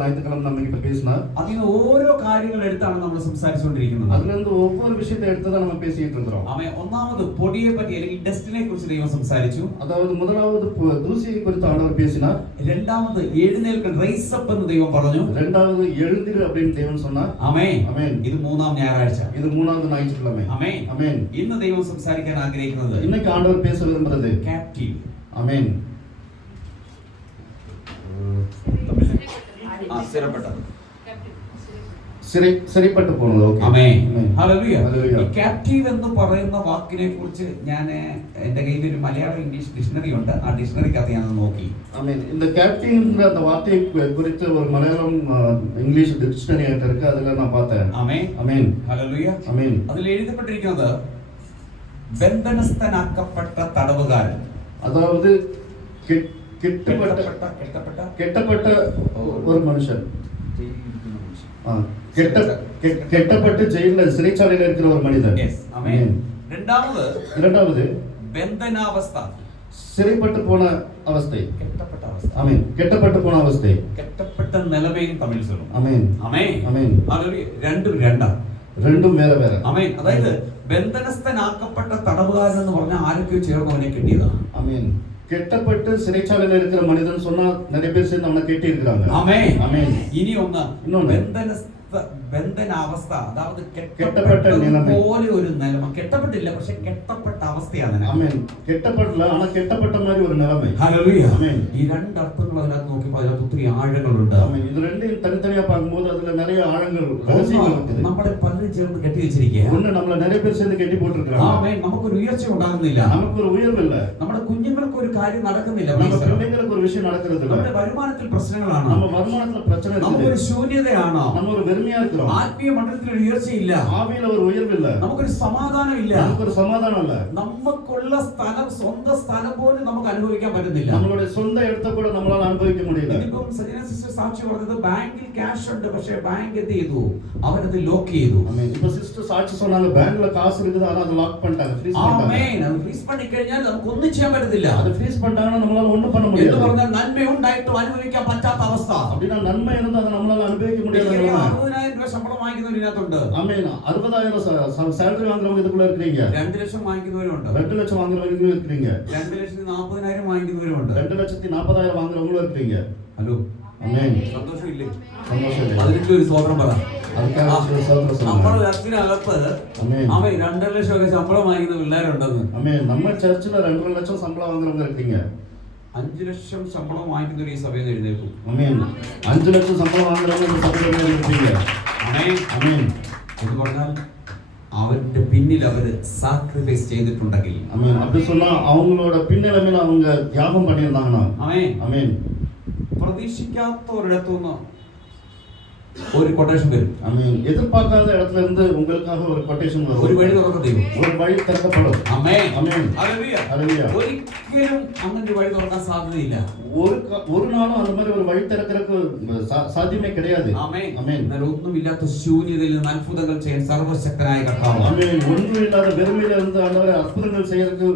ஞாயிற்றுக்கிழமை நம்ம கிட்ட பேசினார். അതിന് ഓരോ കാര്യങ്ങൾ എടുത്താണ് നമ്മൾ സംസാരിച്ചുകൊണ്ടിരിക്കുന്നത്. அதுல இருந்து ஒவ்வொரு விஷயத்தை எடுத்து தான் நம்ம பேசிட்டு இருக்கிறோம். ആമേൻ. ഒന്നാമത് പൊടിയെ പറ്റി അല്ലെങ്കിൽ ഡസ്റ്റിനെ കുറിച്ച് ദൈവം സംസാരിച്ചു. அதாவது முதலாவது தூசியை குறித்து ஆண்டவர் பேசினார். രണ്ടാമത് എഴുന്നേൽക്കാൻ റൈസ് അപ്പ് എന്ന് ദൈവം പറഞ്ഞു. இரண்டாவது எழுந்திரு அப்படின்னு தேவன் சொன்னார். ആമേൻ. ആമേൻ. ഇത് മൂന്നാം ഞായറാഴ്ച. இது மூணாவது ஞாயிற்றுக்கிழமை. ആമേൻ. ആമേൻ. ഇന്ന് ദൈവം സംസാരിക്കാൻ ആഗ്രഹിക്കുന്നത് இன்னைக்கு ஆண்டவர் பேச விரும்புறது ക്യാപ്റ്റീവ്. ஆமேன். സിറിപ്പെട്ടു പോകുന്നത്. ഓക്കേ. ആമേൻ. ഹല്ലേലൂയ. ഹല്ലേലൂയ. ഈ ക്യാപ്റ്റീവ് എന്ന് പറയുന്ന വാക്കിനെ കുറിച്ച് ഞാൻ എൻ്റെ കയ്യിൽ ഒരു മലയാളം ഇംഗ്ലീഷ് ഡിക്ഷണറി ഉണ്ട്. ആ ഡിക്ഷണറിക്കകത്ത് ഞാൻ നോക്കി. ஆமென். இந்த கேப்டிவ்ங்கிற அந்த வார்த்தையை குறித்து ஒரு மலையாளம் இங்கிலீஷ் டிக்ஷனரி இருக்கு. அதுல நான் பார்த்தேன். ആമേൻ. ആമേൻ. ഹല്ലേലൂയ. ആമേൻ. അതിൽ എഴുതപ്പെട്ടിരിക്കുന്നത് ബന്ധനസ്ഥനാക്കപ്പെട്ട തടവുകാരൻ. അതായത് കെട്ടപ്പെട്ട ഒരു മനുഷ്യൻ. കെട്ടപ്പെട്ട് ജയിലിൽ സിறைச்சாலையில் இருக்கிற ஒரு மனிதன். ആമേൻ. രണ്ടാമത് ബന്ധനാവസ്ഥ. സിறைപ്പെട്ടു പോണ അവസ്ഥ. കെട്ടപ്പെട്ട അവസ്ഥ. ആമേൻ. കെട്ടപ്പെട്ടു പോണ അവസ്ഥ. കെട്ടപ്പെട്ട നിലമേയും തമിഴ് சொல்லும். ആമേൻ. ആമേൻ. ആമേൻ. ഹല്ലേലൂയ. രണ്ടും വേറെ വേറെ. ആമേൻ. അതായത് ബന്ധനസ്ഥനാക്കപ്പെട്ട തടവുകാരൻ എന്ന് പറഞ്ഞാൽ ആരൊക്കെയോ ചേർന്ന് അവനെ കെട്ടിയതാണ്. ആമേൻ. കെട്ടപ്പെട്ട് സിறைச்சாலையில் இருக்கிற மனிதன் சொன்னா நிறைய பேர் சேர்ந்து அவனை கெட்டி இருக்காங்க. ആമേൻ. ആമേൻ. ഇനി ഒന്ന് ബന്ധനാവസ്ഥ, അതായത് കെട്ടപ്പെട്ട നിലമ പോലെ ഒരു നിലമ. കെട്ടപ്പെട്ടില്ല, പക്ഷെ കെട്ടപ്പെട്ട അവസ്ഥയാണ്. ആമേൻ. കെട്ടപ്പെട്ടില്ല, ആണ കെട്ടപ്പെട്ട മാതിരി ഒരു നിലമ. ഹല്ലേലൂയ. ആമേൻ. ഈ രണ്ട് അർത്ഥങ്ങൾ അതിനകത്ത് നോക്കിയപ്പോൾ അതിനകത്ത് ഒത്തിരി ആഴങ്ങളുണ്ട്. ആമേൻ. ഇത് രണ്ടും തനിത്തനിയാ பார்க்கும்போது அதுல நிறைய ആഴങ്ങൾ രഹസ്യങ്ങൾ ഉണ്ട്. നമ്മളെ പലരും ചേർന്ന് കെട്ടി വെച്ചിരിക്കുകയാണ്. ഒന്ന് നമ്മളെ நிறைய പേർ ചേർന്ന് കെട്ടി പോട്ടിരിക്കാங்க. ആമേൻ. നമുക്കൊരു ഉയർച്ച ഉണ്ടാകുന്നില്ല. നമുക്കൊരു ഉയർവില്ല. നമ്മുടെ കുഞ്ഞുങ്ങൾക്ക് ഒരു കാര്യം നടക്കുന്നില്ല. നമ്മുടെ കുഞ്ഞുങ്ങൾക്ക് ഒരു വിഷയം നടക്കുന്നില്ല. നമ്മുടെ വരുമാനത്തിൽ പ്രശ്നങ്ങളാണ്. നമ്മുടെ വരുമാനത്തിൽ പ്രശ്നം ഉണ്ട്. നമുക്കൊരു ശൂന്യതയാണ്. നമ്മൾ വെറുമയാ இருக்கிறோம். ആത്മീയ മണ്ഡലത്തിൽ ഒരു ഉയർച്ചയില്ല. ആവിയിലെ ഒരു ഉയർവില്ല. നമുക്കൊരു സമാധാനമില്ല. നമുക്കൊരു സമാധാനമില്ല. നമുക്കുള്ള സ്ഥലം, സ്വന്തം സ്ഥലം പോലും നമുക്ക് അനുഭവിക്കാൻ പറ്റുന്നില്ല. നമ്മളുടെ സ്വന്തം ഇടത്തെ കൂടെ നമ്മളാൽ അനുഭവിക്കാൻ முடியல. ഇപ്പം സജന സിസ്റ്റർ സാക്ഷി പറഞ്ഞത് ബാങ്കിൽ ക്യാഷ് ഉണ്ട്, പക്ഷേ ബാങ്ക് എന്ത് ചെയ്തു? അവരത് ലോക്ക് ചെയ്തു. ആമേൻ. ഇപ്പോ സിസ്റ്റർ സാക്ഷി சொன்னாங்க ബാങ്കിലെ കാശ് இருக்குது, ആனா അത് ലോക്ക് பண்ணிட்டாங்க, ഫ്രീസ് பண்ணிட்டாங்க. ആമേൻ. അത് ഫ്രീസ് பண்ணி കഴിഞ്ഞാൽ നമുക്ക് ഒന്നും ചെയ്യാൻ പറ്റത്തില്ല. അത് ഫ്രീസ് பண்ணிட்டாங்கன்னா നമ്മളാல ഒന്നും பண்ண முடியாது. എന്ന് പറഞ്ഞാൽ നന്മ ഉണ്ടായിട്ടും അനുഭവിക്കാൻ പറ്റാത്ത അവസ്ഥ. அப்படினா നന്മ இருந்தா അത് നമ്മളാல അനുഭവിക്കാൻ முடியாது. 60,000 രൂപ ശമ്പളം വാങ്ങിക്കുന്നവരിനകത്തുണ്ട്. ആമേൻ. 60,000 സാലറി വാങ്ങുന്നവங்க இதுக்குள்ள இருக்கீங்க. 2 ലക്ഷം വാങ്ങിക്കുന്നവരുണ്ട്. 2 ലക്ഷം വാങ്ങുന്നവരും இருக்கீங்க. 2,40,000 വാങ്ങിക്കുന്നവരുണ്ട്. 2,40,000 വാങ്ങുന്നവങ്ങളും இருக்கீங்க. ഹലോ. ആമേൻ. സന്തോഷമില്ലേ? സന്തോഷമില്ലേ? അതിന്റെ ഒരു സ്വതന്ത്രം പറ. നമ്മുടെ ചർച്ചിനകത്ത് അവൻ 2 ലക്ഷം ഒക്കെ ശമ്പളം വാങ്ങിക്കുന്ന പിള്ളേരുണ്ടെന്ന്. ആമേൻ. നമ്മുടെ ചർച്ചിൽ 2 ലക്ഷം ശമ്പളം വാങ്ങുന്നവங்க இருக்கீங்க. 5 ലക്ഷം ശമ്പളം വാങ്ങിക്കുന്നവർ ഈ സഭയിൽ എഴുന്നേൽക്കും. ആമേൻ. 5 ലക്ഷം ശമ്പളം വാങ്ങുന്നവங்க ഈ സഭയിൽ എഴുന്നേൽക്കും. ആമേൻ. ആമേൻ. എന്ന് പറഞ്ഞാൽ അവരുടെ പിന്നിൽ അവര് സാക്രിഫൈസ് ചെയ്തിട്ടുണ്ടെങ്കിൽ. ആമേൻ. அப்படி சொன்னா அவங்களோட பின்னலமையில அவங்க தியாகம் பண்ணிருந்தாங்கன்னா. ആമേൻ. ആമേൻ. പ്രതീക്ഷിക്കാത്ത ഒരിടത്തുനിന്ന് ഒരു കൊട്ടേഷൻ വരും. ആമേൻ. എതിർപാർക്കാത്ത இடத்துல இருந்து உங்களுக்காக ஒரு கொட்டேஷன் வரும். ഒരു വഴി തുറക്കപ്പെടും. ഒരു വഴി തുറക്കപ്പെടും. ആമേൻ. ആമേൻ. ഹല്ലേലൂയ. ഹല്ലേലൂയ. ഒരിക്കലും അങ്ങനെ ഒരു വഴി തുറക്കാൻ സാധ്യതയില്ല. ഒരു നാളും அந்த மாதிரி ഒരു വഴി തിരക്കறக்கு സാധ്യമേ கிடையாது. ആമേൻ. ആമേൻ. ഒന്നുമില്ലാത്ത ശൂന്യതയിൽ നിന്ന് അത്ഭുതങ്ങൾ ചെയ്യാൻ സർവശക്തനായ കർത്താവ്. ആമേൻ. ഒന്നുമില്ലാത്ത വെറുമയിல இருந்து ആണ്ടവരെ അത്ഭുതങ്ങൾ ചെയ്യறதுக்கு,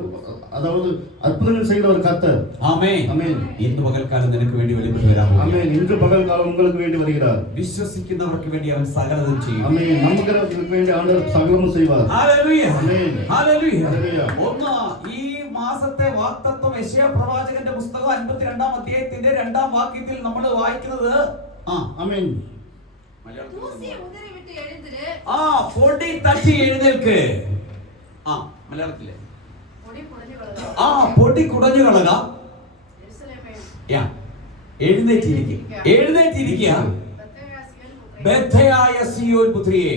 അതായത് അത്ഭുതങ്ങൾ ചെയ്യുന്ന ഒരു കർത്തർ. ആമേൻ. ആമേൻ. ഇന്ന് പകൽക്കാലം നിനക്ക് വേണ്ടി വെളിപ്പെട്ട് വരാൻ പോകുന്നു. ആമേൻ. ഇന്ന് പകൽക്കാലം உங்களுக்கு വേണ്ടി വരുகிறார். വിശ്വസിക്കുന്നവർക്ക് വേണ്ടി അവൻ സകലതും ചെയ്യും. ആമേൻ. നമുക്കർക്ക് വേണ്ടി ആണ്ടവർ സകലവും ചെയ്യുവാർ. ഹല്ലേലൂയ. ആമേൻ. ഹല്ലേലൂയ. ഹല്ലേലൂയ. ഒന്ന്, ഈ മാസത്തെ വാഗ്ദത്തം യെശയ്യാ പ്രവാചകന്റെ പുസ്തകം 52-ാം അധ്യായത്തിന്റെ 2-ാം വാക്യത്തിൽ നമ്മൾ വായിക്കുന്നത് ആമേൻ. പൊടി തട്ടി എഴുന്നേൽക്ക്. മലയാളത്തിലെ പൊടി കുടഞ്ഞു കളക. എഴുന്നേറ്റിരിക്കുക ബദ്ധയായ സിയോൻ പുത്രിയെ.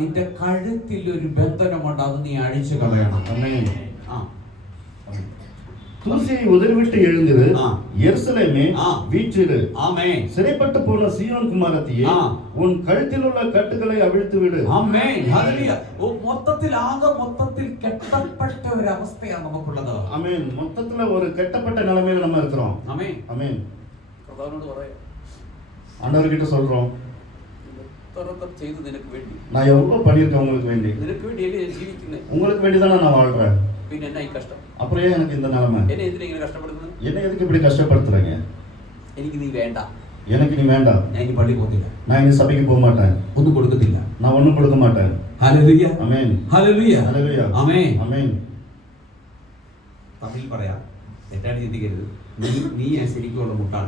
നിന്റെ കഴുത്തിൽ ഒരു ബന്ധനമുണ്ട്, അത് നീ അഴിച്ചു കളയണം. ആമേൻ. தூசியை உதறிவிட்டு எழுந்திரு, எருசலேமே வீற்றிரு. ஆமென். சிறைப்பட்டு போன சீயோன் குமாரத்தியே, உன் கழுத்தில் உள்ள கட்டுகளை அவிழ்த்து விடு. ആമേൻ. ഹല്ലേലൂയ. മൊത്തത്തിൽ കെട്ടപ്പെട്ട ഒരു അവസ്ഥയാണ് നമുക്കുള്ളത്. ആമേൻ. മൊത്തത്തില് ഒരു കെട്ടപ്പെട്ട നിലമേல நம்ம இருக்கிறோம். ആമേൻ. ആമേൻ. കർത്താവിനോട് പറയാ, ஆண்டவர்கிட்ட சொல்றோம், ചെയ്തു നിനക്ക് വേണ്ടി நான் எவ்வளவு பண்ணிருக்கேன் உங்களுக்கு வேண்டி. നിനക്ക് വേണ്ടിയല്ലേ ഞാൻ ജീവിക്കുന്നത്. உங்களுக்கு வேண்டி தான் நான் வாழ்றேன். പിന്നെ എന്നാ ഈ കഷ്ടം? அப்புறம் ஏன் எனக்கு இந்த நிலைமை? എന്നെ എന്തിനാ ഇങ്ങനെ കഷ്ടപ്പെടുന്നത്? என்ன எதுக்கு இப்படி கஷ்டப்படுத்துறீங்க? എനിക്ക് നീ വേണ്ട. எனக்கு நீ வேண்டாம், ഞാൻ ഇനി പള്ളി പോകത്തില്ല, நான் இனி சபைக்கு போக மாட்டேன், ഒന്നും കൊടുക്കത്തില്ല. நான் ஒண்ணும் கொடுக்க மாட்டேன். ഹല്ലേലൂയ, ஆமென், ഹല്ലേലൂയ, ஹல்லேலூயா, ആമേൻ. ஆமென். തമിഴ് പറയാം, തെറ്റായിട്ട് ചിന്തിക്കരുത്. നീ ശരിക്കുള്ള മുട്ടാൾ.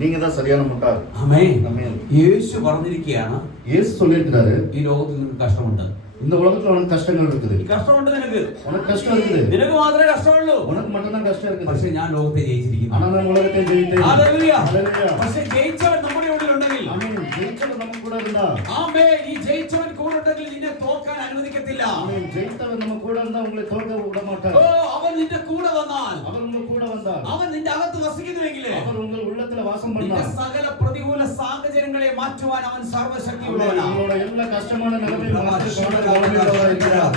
நீங்க தான் சரியான முட்டாள். ആമേൻ. ஆமென். യേശു പറഞ്ഞിരിക്കുകയാണ്, இயேசு சொல்லியிருக்கிறாரு, ഈ ലോകത്തിൽ നിനക്ക് കഷ്ടമുണ്ട്. இந்த உலகத்துல உனக்கு கஷ்டங்கள் இருக்குது, ഈ കഷ്ടമുണ്ട് നിനക്ക്, உனக்கு கஷ்டம் இருக்குது, നിനക്ക് മാത്രമേ കഷ്ടമുള്ളൂ. உனக்கு மட்டும்தான் கஷ்டம் இருக்குது. പക്ഷെ ഞാൻ ലോകത്തെ ജയിച്ചിരിക്കുന്നു. ஆனா நான் உலகத்தை ஜெயித்தேன். ഹല്ലേലൂയ. ஹல்லேலூயா. പക്ഷെ ജയിച്ചവൻ നമ്മുടെ ഉള്ളിലുണ്ടെങ്കിൽ, ஆமென். ஜெயிச்சவன் நம்ம கூட இருந்தா, ആമേൻ, ഈ ജയിച്ചവൻ കൂടെ ഉണ്ടെങ്കിൽ നിന്നെ തോക്കാൻ അനുവദിക്കത്തില്ല. ஆமென். ஜெயித்தவன் நம்ம கூட இருந்தா உங்களை தோற்க விட மாட்டார். ഓ, അവൻ നിന്റെ കൂടെ വന്നാൽ, அவர் உங்க கூட வந்தார், അവൻ നിന്റെ അകത്ത് വസിക്കുന്നുവെങ്കിൽ, அவர் உங்கள் உள்ளத்துல வாசம் നിന്റെ பண்ணார். സകല പ്രതികൂല സാഹചര്യങ്ങളെ മാറ്റുവാൻ അവൻ സർവശക്തിയുള്ളവനാണ്. உங்களோட எல்லா கஷ்டமான நிலைமையை மாற்றி கொண்டு வாழ்கிறவராய் இருக்கிறார்.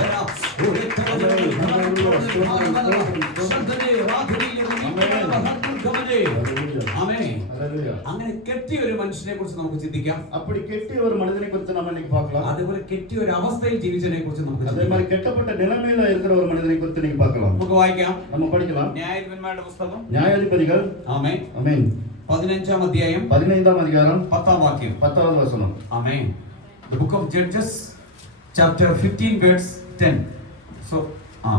ஹல்லேலூயா. അങ്ങനെ കെട്ടിയ ഒരു മനുഷ്യനെ കുറിച്ച് നമുക്ക് ചിന്തിക്കാം. அப்படி கெட்டிய ஒரு மனிதனை குறித்து நம்ம இன்னைக்கு பார்க்கலாம். അതുപോലെ കെട്ടിയ ഒരു അവസ്ഥയിൽ ജീവിച്ചതിനെ കുറിച്ച് നമുക്ക് அதே ചിന്തിക്കാം. மாதிரி கெட்டப்பட்ட நிலைமையில இருக்கிற ஒரு மனிதனை குறித்து இன்னைக்கு பார்க்கலாம். നമുക്ക് വായിക്കാം. நம்ம படிக்கலாம். ന്യായാധിപന്മാരുടെ പുസ്തകം, நியாயாதிபதிகள், ആമേൻ, ஆமென், 15-ാം അധ്യായം 15ஆம் அதிகாரம் 10-ാം വാക്യം. 10வது வசனம். ആമേൻ. The book of Judges, chapter 15 verse 10. So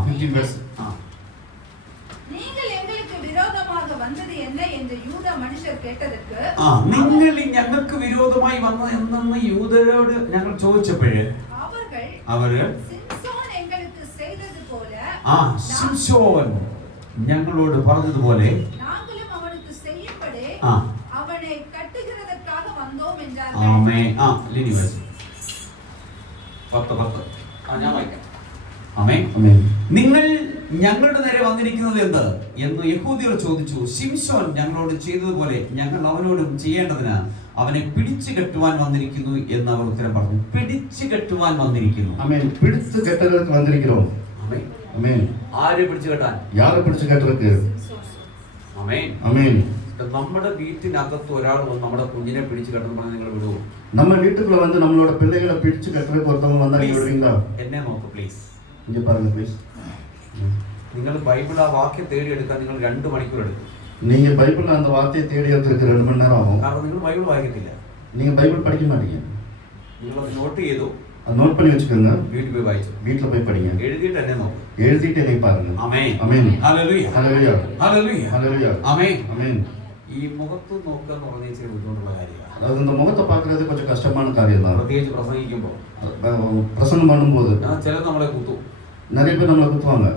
15 verse. நீங்கள் எங்களுக்கு விரோதமாக வந்தது என்ன என்று யூதா மனுஷர் கேட்டதற்கு, നിങ്ങൾ ഞങ്ങൾക്ക് വിരോധമായി വന്നത് എന്തെന്ന് യൂദരോട് ഞങ്ങൾ ചോദിച്ചപ്പോഴേ അവര് சிம்சோன் எங்களுக்கு செய்தது போல ശിംശോൻ ഞങ്ങളോട് പറഞ്ഞതുപോലെ நாங்களும் அவனுக்கு செய்யும்படி அவனை கட்டுகிறதற்காக வந்தோம் என்றார்கள். ആമേൻ. ലിനി വേഴ്സ് 10 ഞാൻ വായിക്കാം. ആമേൻ. ஆமென். നിങ്ങൾ ഞങ്ങളുടെ നേരെ വന്നിരിക്കുന്നത് എന്ത് എന്ന് യഹൂദിയർ ചോദിച്ചു. ശിംശോൻ ഞങ്ങളോട് ചെയ്തതുപോലെ ഞങ്ങൾ അവനോടും ചെയ്യേണ്ടതിന് അവനെ പിടിച്ചു കെട്ടുവാൻ വന്നിരിക്കുന്നു എന്ന് അവർ ഉത്തരം പറഞ്ഞു. പിടിച്ചു കെട്ടുവാൻ വന്നിരിക്കുന്നു. ஆமென். பிடித்து கெட்டதற்கு வந்திருக்கிறோம். ആമേൻ. ஆமென். ആരെ പിടിച്ചു കെട്ടാൻ? யாரை பிடிச்சு கெட்டதற்கு? ആമേൻ. ஆமென். നമ്മുടെ വീട്ടിനകത്ത് ഒരാൾ വന്ന് നമ്മുടെ കുഞ്ഞിനെ പിടിച്ചു കെട്ടുന്ന പറഞ്ഞാൽ നിങ്ങൾ വിടുവോ? நம்ம வீட்டுக்குள்ள வந்து நம்மளோட பிள்ளைகளை பிடிச்சு கெட்டறதுக்கு ஒருத்தவங்க வந்தா நீங்க விடுவீங்களா? എന്നെ നോക്ക് പ്ലീസ്. இங்க பாருங்க ப்ளீஸ். നിങ്ങൾ ബൈബിൾ ആ വാക്യം തേടിയെടുക്കാൻ നിങ്ങൾ 2 മണിക്കൂർ എടുക്കും. நீங்க பைபிள்ல அந்த வார்த்தையை தேடி எடுக்கிறதுக்கு 2 மணி நேரம் ஆகும். കാരണം നിങ്ങൾ ബൈബിൾ വായിക്കത്തില്ല. நீங்க பைபிள் படிக்க மாட்டீங்க. നിങ്ങൾ നോട്ട് ചെയ്തു, அது நோட் பண்ணி வச்சுக்கோங்க. വീട്ടിൽ പോയി വായിച്ചു, வீட்ல போய் படிங்க. എഴുതിയിട്ട് എന്നെ നോക്ക്. எழுதிட்டு என்னை பாருங்க. ആമേൻ. ஆமென். ഹല്ലേലൂയ. ஹல்லேலூயா. ഹല്ലേലൂയ. ஹல்லேலூயா. ആമേൻ. ஆமென். ഈ മുഖത്ത് നോക്കുക എന്ന് പറഞ്ഞാൽ ഇച്ചിരി ബുദ്ധിമുട്ടുള്ള കാര്യമാണ്. அதாவது இந்த முகத்தை பார்க்கிறது கொஞ்சம் கஷ்டமான காரியம் தான். പ്രത്യേകിച്ച് പ്രസംഗിക്കുമ്പോൾ பிரசங்கம் பண்ணும்போது ചില നമ്മളെ കുത്തും. நிறைய பேர் நம்மளை குத்துவாங்க.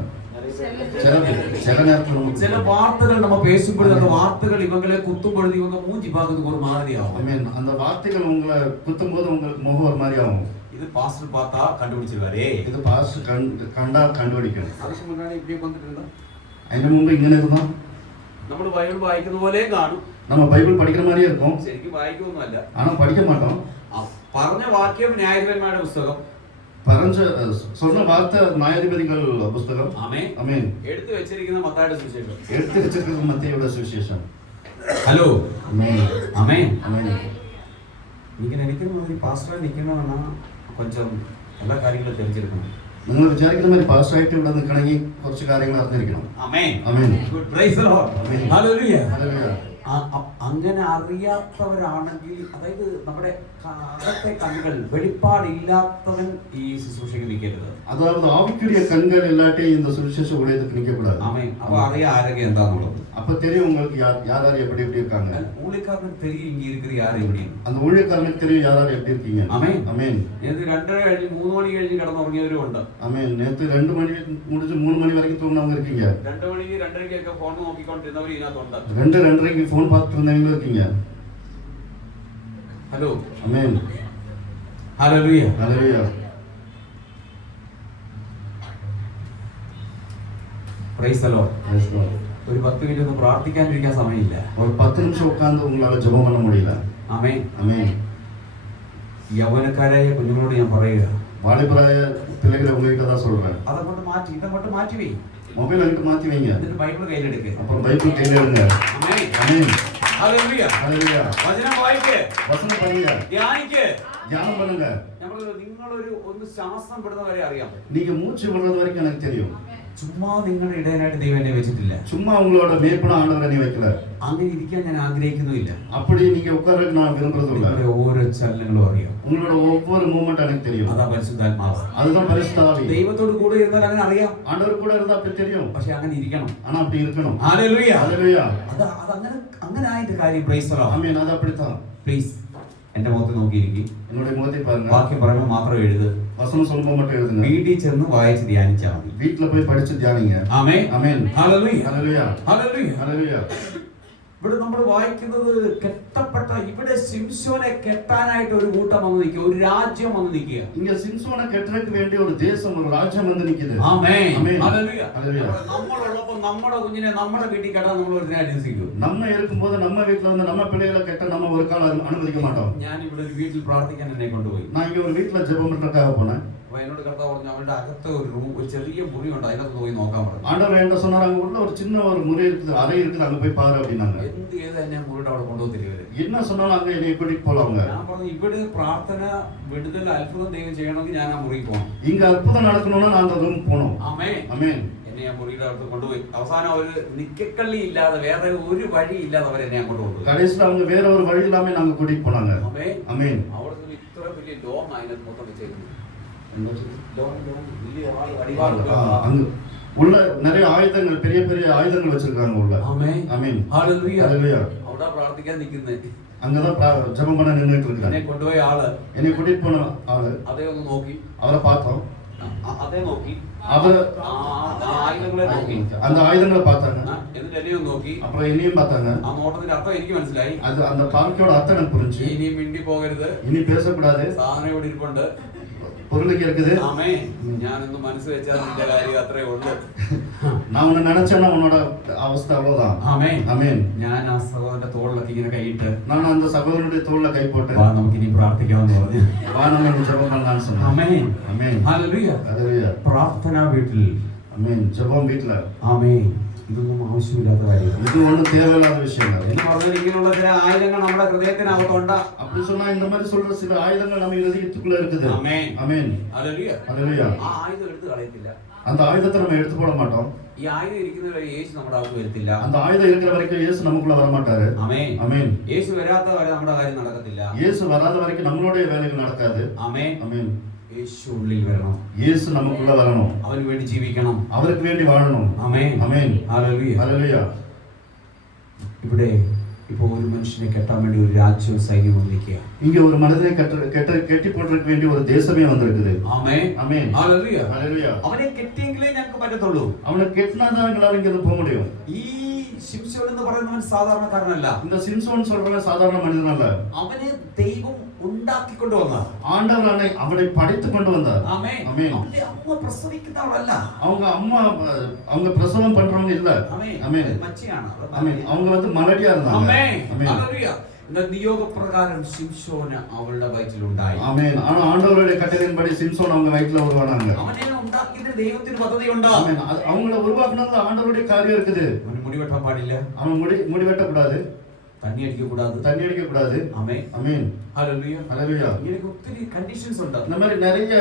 சில நேரத்தில் ചില വാർത്തകൾ നമ്മ പേശുമ്പോൾ அந்த வார்த்தைகள் இவங்களே குத்தும்பொழுது இவங்க மூஞ்சி பார்க்கிறதுக்கு ஒரு மாதிரி ஆகும். ஆமென். அந்த வார்த்தைகள் உங்களை குத்தும்போது உங்களுக்கு முகம் ஒரு மாதிரி ஆகும். இது பாஸ்டர் பார்த்தா கண்டுபிடிச்சிருவாரே. இது பாஸ்டர் கண்டா கண்டுபிடிக்கணும். அதுக்கு முன்னாடி இப்படி வந்துட்டு അതിന്റെ മുമ്പ് ഇങ്ങനെ ഇരുന്നോ? നമ്മൾ ബൈബിൾ വായിക്കുന്ന പോലെ കാണും. நம்ம பைபிள் படிக்கிற மாதிரியே இருக்கும். ശരിക്കും വായിക്കൊന്നുമല്ല. ஆனா படிக்க மாட்டோம். പറഞ്ഞ വാക്യം ന്യായാധിപന്മാരുടെ പുസ്തകം. சொன்ன வார்த்தை நியாயாதிபதிகள் புஸ்தகம். ആമേൻ. ஆமென். എടുത്തു വെച്ചിരിക്കുന്ന മത്തായിയുടെ സുവിശേഷം. எடுத்து வச்சிருக்கிறது மத்தேயுட சுவிசேஷம். ഹലോ. ஆமென். ആമേൻ. ஆமென். എനിക്ക് ഒരു പാസ്റ്ററെ നിൽക്കണമെന്നാ കൊഞ്ചം എല്ലാ കാര്യങ്ങളും തെളിഞ്ഞെടുക്കണം. നിങ്ങൾ വിചാരിക്കുന്ന മാതിരി പാസ്റ്റർ ആയിട്ട് ഇവിടെ നിൽക്കണമെങ്കിൽ കുറച്ച് കാര്യങ്ങൾ അറിഞ്ഞിരിക്കണം. ആമേൻ. ആമേൻ. Good praise the lord. ആമേൻ. ഹല്ലേലൂയ. ഹല്ലേലൂയ. അങ്ങനെ അറിയാത്തവരാണെങ്കിൽ, അതായത് നമ്മുടെ അകത്തെ കണ്ണുകൾ വെളിപ്പാടില്ലാത്തവൻ ഈ ശുശ്രൂഷയ്ക്ക് നിൽക്കരുത്. அதாவது ஆவிக்குரிய கண்கள் எல்லாட்டையும் இந்த சுவிசேஷ ஊழியத்துக்கு நிக்க கூடாது. ആമേൻ. അപ്പൊ അറിയാം ആരൊക്കെ എന്താന്നുള്ളത്. அப்ப தெரியும் உங்களுக்கு யார் யார் எப்படி எப்படி இருக்காங்க. ஊழியக்காரனுக்கு தெரியும் இங்க இருக்கிற யார் எப்படின்னு. அந்த ஊழியக்காரனுக்கு தெரியும் யார் எப்படி இருக்கீங்க. ആമേൻ. ஆமென். നേരത്തെ 2:30 കഴിഞ്ഞ് 3 മണി കഴിഞ്ഞ് കിടന്നുറങ്ങിയവരും ഉണ്ട്. ஆமென். நேத்து 2 மணி முடிஞ்சு 3 மணி வரைக்கும் தூங்குனவங்க இருக்கீங்க. 2 മണിക്ക് 2:30ക്കൊക്കെ ഫോൺ നോക്കിക്കൊണ്ടിരുന്നവർ ഇതിനകത്തുണ്ട്. 2:30க்கு ஃபோன் பார்த்துட்டு இருந்தவங்க இருக்கீங்க. Hello. Amen. Hallelujah. Hallelujah. Price the Lord. Praise God. ഒരു 10 മിനിറ്റ് ഒന്ന് പ്രാർത്ഥിക്കാനിരിക്കാൻ സമയമില്ല. ஒரு 10 நிமிஷம் உட்கார்ந்து உங்களால ஜெபம் பண்ண முடியல. ആമേൻ. ஆமென். യൗവനക്കാരായ കുഞ്ഞുങ്ങളോട് ഞാൻ പറയുക, வாலிபராய பிள்ளைகளை உங்ககிட்ட தான் சொல்றேன். അതങ്ങോട്ട് മാറ്റി വേ. மொபைல் அங்கிட்டு மாத்தி வைங்க. എന്നിട്ട് ബൈബിൾ കയ്യിലെടുക്കുക. அப்புறம் பைபிள் கையில எடுங்க. ആമേൻ. ஆமென். ഹല്ലേലൂയ. ஹல்லேலூயா. വചനം വായിക്ക്, வசனம் படிங்க. ധ്യാനിക്ക്. தியானம் பண்ணுங்க. നിങ്ങളൊരു ഒന്ന് ശ്വാസം വിടുന്ന വരെ അറിയാം. நீங்க மூச்சு விடுறது வரைக்கும் எனக்கு தெரியும். ചുമ്മാ നിങ്ങളുടെ ഇടയനായിട്ട് ദൈവം എന്നെ വെച്ചിട്ടില്ല. சும்மா உங்களோட மேய்ப்பனா ஆண்டவர் நீ வைக்கல. അങ്ങനെ ഇരിക്കാൻ ഞാൻ ആഗ്രഹിക്കുന്നുമില്ല. அப்படி நீங்க உட்கார்றதுக்கு நான் விரும்புறது இல்ல. നിങ്ങളുടെ ഓരോ ചലനങ്ങളും അറിയാം. உங்களோட ஒவ்வொரு மூமெண்ட் எனக்கு தெரியும். അതാ പരിശുദ്ധാത്മാവ്. அதுதான் பரிசுத்த ஆவி. ദൈവത്തോട് കൂടെ ഇരുന്നാൽ അങ്ങനെ അറിയാം. ஆண்டவர் கூட இருந்தா அப்படி தெரியும். പക്ഷെ അങ്ങനെ ഇരിക്കണം. ஆனா அப்படி இருக்கணும். ഹല്ലേലൂയ. ஹல்லேலூயா. അങ്ങനെ ആയിട്ട് കാര്യം. Praise the lord. ஆமென். அது அப்படிதான். പ്ലീസ് എന്റെ മുഖത്ത് നോക്കിയിരിക്കും. என்னோட முகத்தை பாருங்க. വാക്യം പറയുമ്പോൾ മാത്രം എഴുത്. வசனம் சொல்லும்போது மட்டும் எழுதுங்க. വീട്ടിൽ ചെന്ന് വായിച്ച് ധ്യാനിച്ചാൽ മതി. வீட்ல போய் படிச்சு தியானிங்க. ആമേൻ. ஆமென். ഹല്ലേലൂയ. ஹல்லேலூயா. ഹല്ലേലൂയ. ஹல்லேலூயா. ഇവിടെ നമ്മൾ വായിക്കുന്നത് കെട്ടപ്പെട്ട ഇവിടെ ശിംശോനെ കെട്ടാനായിട്ട് ഒരു കൂട്ടം വന്ന് നിൽക്കുക, ഒരു രാജ്യം വന്ന് നിൽക്കുക. இங்க சிம்சோனை கெட்டறதுக்கு வேண்டிய ஒரு தேசம் ஒரு ராஜ்யம் வந்து நிக்குது. ആമേൻ. ஆமென். ഹല്ലേലൂയ. ஹல்லேலூயா. നമ്മളുള്ളപ്പോൾ നമ്മുടെ കുഞ്ഞിനെ നമ്മുടെ വീട്ടിൽ കെട്ടാൻ നമ്മൾ ഒരു അനുവദിക്കും. நம்ம இருக்கும்போது நம்ம வீட்ல வந்து நம்ம பிள்ளைகளை கெட்ட நம்ம ஒரு காலம் அனுமதிக்க மாட்டோம். ഞാൻ ഇവിടെ ഒരു വീട്ടിൽ പ്രാർത്ഥിക്കാൻ എന്നെ കൊണ്ടുപോയി. நான் இங்க ஒரு வீட்ல ஜெபம் பண்றதுக்காக போனேன். അപ്പൊ എന്നോട് കർത്താവ് പറഞ്ഞു അവരുടെ അകത്ത് ഒരു റൂം, ഒരു ചെറിയ മുറി ഉണ്ട്, അതിനകത്ത് പോയി നോക്കാൻ പറഞ്ഞു. ஆண்டவர் என்ன சொன்னார், அங்க உள்ள ஒரு சின்ன ஒரு முறை இருக்குது, அறை இருக்குது, அங்க போய் பாரு அப்படினாங்க. എന്ത് ചെയ്ത് എന്നെ മുറിയുടെ അവിടെ കൊണ്ടുപോകത്തില്ല ഇവര്. என்ன சொன்னாலும் அங்க என்னை கூட்டிட்டு போலாங்க. ഞാൻ പറഞ്ഞു ഇവിടെ പ്രാർത്ഥന വിടുതൽ അത്ഭുതം ദൈവം ചെയ്യണമെങ്കിൽ ഞാൻ ആ മുറിയിൽ പോകണം. இங்க அற்புதம் நடக்கணும்னா நான் அந்த ரூம் போணும். ആമേൻ. ஆமென். എന്നെ ഞാൻ മുറിയുടെ അടുത്ത് കൊണ്ടുപോയി. അവസാനം ഒരു നിക്കക്കള്ളി ഇല്ലാതെ വേറെ ഒരു വഴി ഇല്ലാതെ അവരെന്നെ അങ്ങോട്ട് കൊണ്ടുപോയി. கடைசில அவங்க வேற ஒரு வழி இல்லாம நாங்க கூட்டிட்டு போனாங்க. ആമേൻ. ஆமென். അവിടെ നിന്ന് ഇത്ര വലിയ ലോങ് അതിനകത്ത് മൊത്തം വെച്ചേക്കുന്നു. அங்க உள்ள நிறைய ஆயுதங்கள், பெரிய பெரிய ஆயுதங்கள் வச்சிருக்காங்க உள்ள. ஆமென். ஆமென். ஹalleluya. ஹalleluya. അവിടെ പ്രാർത്ഥിക്കാൻ നിൽക്കുന്നേ. அங்கதான் ஜெபம் பண்ண நின்னுட்டு എന്നെ இருக்காங்க. കൊണ്ടുപോയ ആള്, என்னை கூட்டிட்டு போன ஆளு അതേ ഒന്ന് നോക്കി, அவரை பார்த்தோம். അതേ നോക്കി, அவர் ആയുധങ്ങളെ നോക്കി, அந்த ஆயுதங்களை பார்த்தாங்க. എന്നിട്ട് എന്നെയും നോക്കി. அப்புறம் என்னையும் பார்த்தாங்க. ആ നോട്ടത്തിന്റെ അർത്ഥം എനിക്ക് മനസ്സിലായി. அது அந்த பார்க்கையோட அர்த்தம் எனக்கு புரிஞ்சு. ഇനി മിണ്ടി പോകരുത്, இனி பேசக்கூடாது, സാധനം ഇവിടെ ഇരിപ്പുണ്ട്. பொருளுக்கு இருக்குது. ആമേൻ. ഞാനൊന്ന് മനസ്സ് വെച്ചാൽ നിന്റെ കാര്യം അത്രേ ഉള്ളൂ. நான் உன்னை நினைச்சேன்னா உன்னோட அவஸ்தை அவ்வளவுதான். ആമേൻ. ஆமென். ഞാൻ ആ സഹോദരന്റെ തോളിലൊക്കെ ഇങ്ങനെ കൈയിട്ട് நான் அந்த சகோதரனுடைய தோள்ல கை போட்டு വാ നമുക്ക് ഇനി പ്രാർത്ഥിക്കാമെന്ന് പറഞ്ഞു. வா நம்ம இனி ஜெபம் பண்ணலாம்னு சொன்னேன். ആമേൻ. ஆமென். ഹല്ലേലൂയ. ஹalleluya. പ്രാർത്ഥനാ വീട്ടിൽ. ஆமென். ஜெபம் வீட்ல ആമേൻ. ഇതൊന്നും ആവശ്യമില്ലാത്ത കാര്യമാണ്. இது ஒண்ணும் தேவையில்லாத விஷயங்கள். എന്ന് പറഞ്ഞാൽ ഇങ്ങനെയുള്ള ചില ആയുധങ്ങൾ നമ്മുടെ ഹൃദയത്തിനകത്തുണ്ട്. அப்படி சொன்னா இந்த மாதிரி சொல்ற சில ஆயுதங்கள் நம்ம இதயத்துக்குள்ள இருக்குது. ആമേൻ. ஆமென். ഹല്ലേലൂയ. ஹalleluya. ആ ആയുധം എടുത്ത് കളയത്തില്ല. அந்த ஆயுதத்தை நம்ம எடுத்து போட மாட்டோம். ഈ ആയുധം ഇരിക്കുന്നവരെ യേശു നമ്മുടെ അകത്ത് വരത്തില്ല. அந்த ஆயுதம் இருக்கிற வரைக்கும் இயேசு நமக்குள்ள வர மாட்டாரு. ആമേൻ. ஆமென். യേശു വരാത്ത വരെ നമ്മുടെ കാര്യം നടക്കത്തില്ല. இயேசு வராத வரைக்கும் நம்மளுடைய வேலைகள் நடக்காது. ആമേൻ. ஆமென். യേശു ഉള്ളിൽ വരണം. இயேசு நமக்குள்ள வரணும். അവന് വേണ്ടി ജീവിക്കണം. அவருக்கு வேண்டி வாழணும். ആമേൻ. ஆமென். ഹല്ലേലൂയ. ஹalleluya. ഇവിടെ ഇപ്പോ ഒരു മനുഷ്യനെ കെട്ടാൻ വേണ്ടി ഒരു രാജ്യവും സൈന്യം വന്നിരിക്കുക. இங்க ஒரு மனிதனை கட்டி போடுறதுக்கு வேண்டிய ஒரு தேசமே வந்திருக்குது. ആമേൻ. ஆமென். ഹല്ലേലൂയ. ஹalleluya. അവനെ കെട്ടിയെങ്കിലേ ഞങ്ങൾക്ക് പറ്റത്തുള്ളൂ. அவனை கெட்டினாதான் எங்களால இங்க போக முடியும். ഈ ശിംശോൻ എന്ന് പറയുന്നവൻ സാധാരണക്കാരനല്ല. இந்த சிம்சோன் சொல்றவன் சாதாரண மனிதன் அல்ல. അവനെ ദൈവം ഉണ്ടാക്കിക്കൊണ്ട് വന്ന ஆண்டவர் அவனை படைத்து கொண்டு வந்தார். ആമേൻ. ஆமென். അവന്റെ അമ്മ പ്രസവിക്കുന്നവളല്ല. அவங்க அம்மா அவங்க பிரசவம் பண்றவங்க இல்ல. ആമേൻ. ஆமென். മച്ചിയാണ്. ஆமென். அவங்க வந்து மலடியா இருந்தாங்க. ആമേൻ. ஆமென். ഹല്ലേലൂയ. നിയോഗപ്രകാരം ശിംശോന് അവളുടെ വയറ്റിലുണ്ടായി. ஆமென். ஆனா ஆண்டவருடைய கட்டளையின்படி சிம்சோன் அவங்க வயித்துல உருவானாங்க. അവനെ ഉണ്ടാക്കിയതിന് ദൈവത്തിന് പദ്ധതിയുണ്ട്. ஆமென். அவங்கள உருவாக்குனதுல ஆண்டவருடைய காரியம் இருக்குது. അവന് മുടി വെട്ടാൻ പാടില്ല. அவன் முடி வெட்ட கூடாது. തണ്ണി അടിக்க കൂടാതെ. தண்ணி அடிக்க கூடாது. ആമേൻ. ஆமென். ഹല്ലേലൂയ. ஹalleluya. ഇങ്ങനെ ഒത്തിരി കണ്ടീഷൻസ് ഉണ്ട്. இந்த மாதிரி நிறைய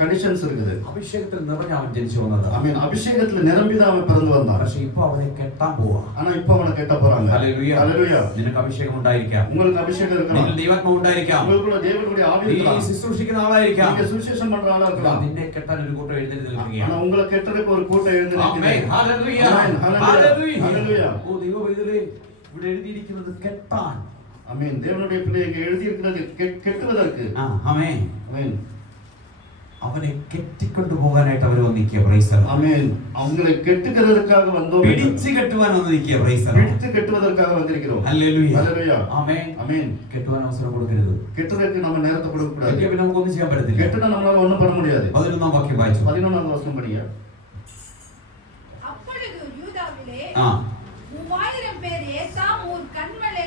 கண்டிஷன்ஸ் இருக்குது. അഭിഷേകത്തിൽ നിറഞ്ഞ അവൻ ജനിച്ചു വന്നത്. ஆமென். அபிஷேகத்துல நிரம்பிதான் அவன் பிறந்து வந்தான். പക്ഷെ ഇപ്പൊ അവനെ കെട്ടാൻ പോവാ. ஆனா இப்ப அவனை கெட்ட போறாங்க. ഹല്ലേലൂയ. ஹalleluya. നിനക്ക് അഭിഷേകം ഉണ്ടായിരിക്കാം. உங்களுக்கு அபிஷேகம் இருக்கலாம். നിന്നിൽ ദൈവാത്മാവ് ഉണ്ടായിരിക്കാം. உங்களுக்குள்ள தேவனுடைய ஆவி നീ இருக்கலாம். ശുശ്രൂഷിക്കുന്ന ആളായിരിക്കാം. நீங்க சுவிசேஷம் பண்ற ஆளா இருக்கலாம். നിന്നെ കെട്ടാൻ ഒരു കൂട്ടം എഴുന്നേറ്റ് ஆனா നിൽക്കുകയാണ്. உங்களை கெட்டறதுக்கு ஒரு கூட்டம் எழுந்து ആമേൻ. நிக்குது. ഹല്ലേലൂയ. ആമേൻ. ഹല്ലേലൂയ. ഹല്ലേലൂയ. ഓ ദൈവവൈദ്യലേ, ഇവിടെ എഴുതിയിരിക്കുന്നത് കെട്ടാൻ. ஆமென். தேவனுடைய பிள்ளை இங்க எழுதி இருக்கிறது கெட்டுவதற்கு. ആമേൻ. ஆமென். അവനെ കെട്ടിക്കൊണ്ടു പോകാനായിട്ട് അവർ വന്നിരിക്കുക. Praise the lord. ஆமென். அவங்களை கெட்டுக்கிறதுக்காக வந்தோம். പിടിച്ചു കെട്ടുവാൻ വന്നിരിക്കുക. Praise the lord. பிடித்து கெட்டுவதற்காக வந்திருக்கிறோம். ഹല്ലേലൂയ. ஹalleluya. ആമേൻ. ஆமென். കെട്ടുവാൻ അവസരം കൊടുക്കരുത്. கெட்டுறதுக்கு நம்ம நேரத்தை கொடுக்க கூடாது. കെട്ടിയാൽ പിന്നെ നമുക്കൊന്നും ചെയ്യാൻ പറ്റത്തില്ല. கெட்டுனா நம்மளால ஒண்ணும் பண்ண முடியாது. 11 വാക്യം വായിച്ചു. 11வது வசனம் படிங்க. அப்பொழுது யூதாவிலே 3000 பேர் ஏசாம் ஊர் கன்மலை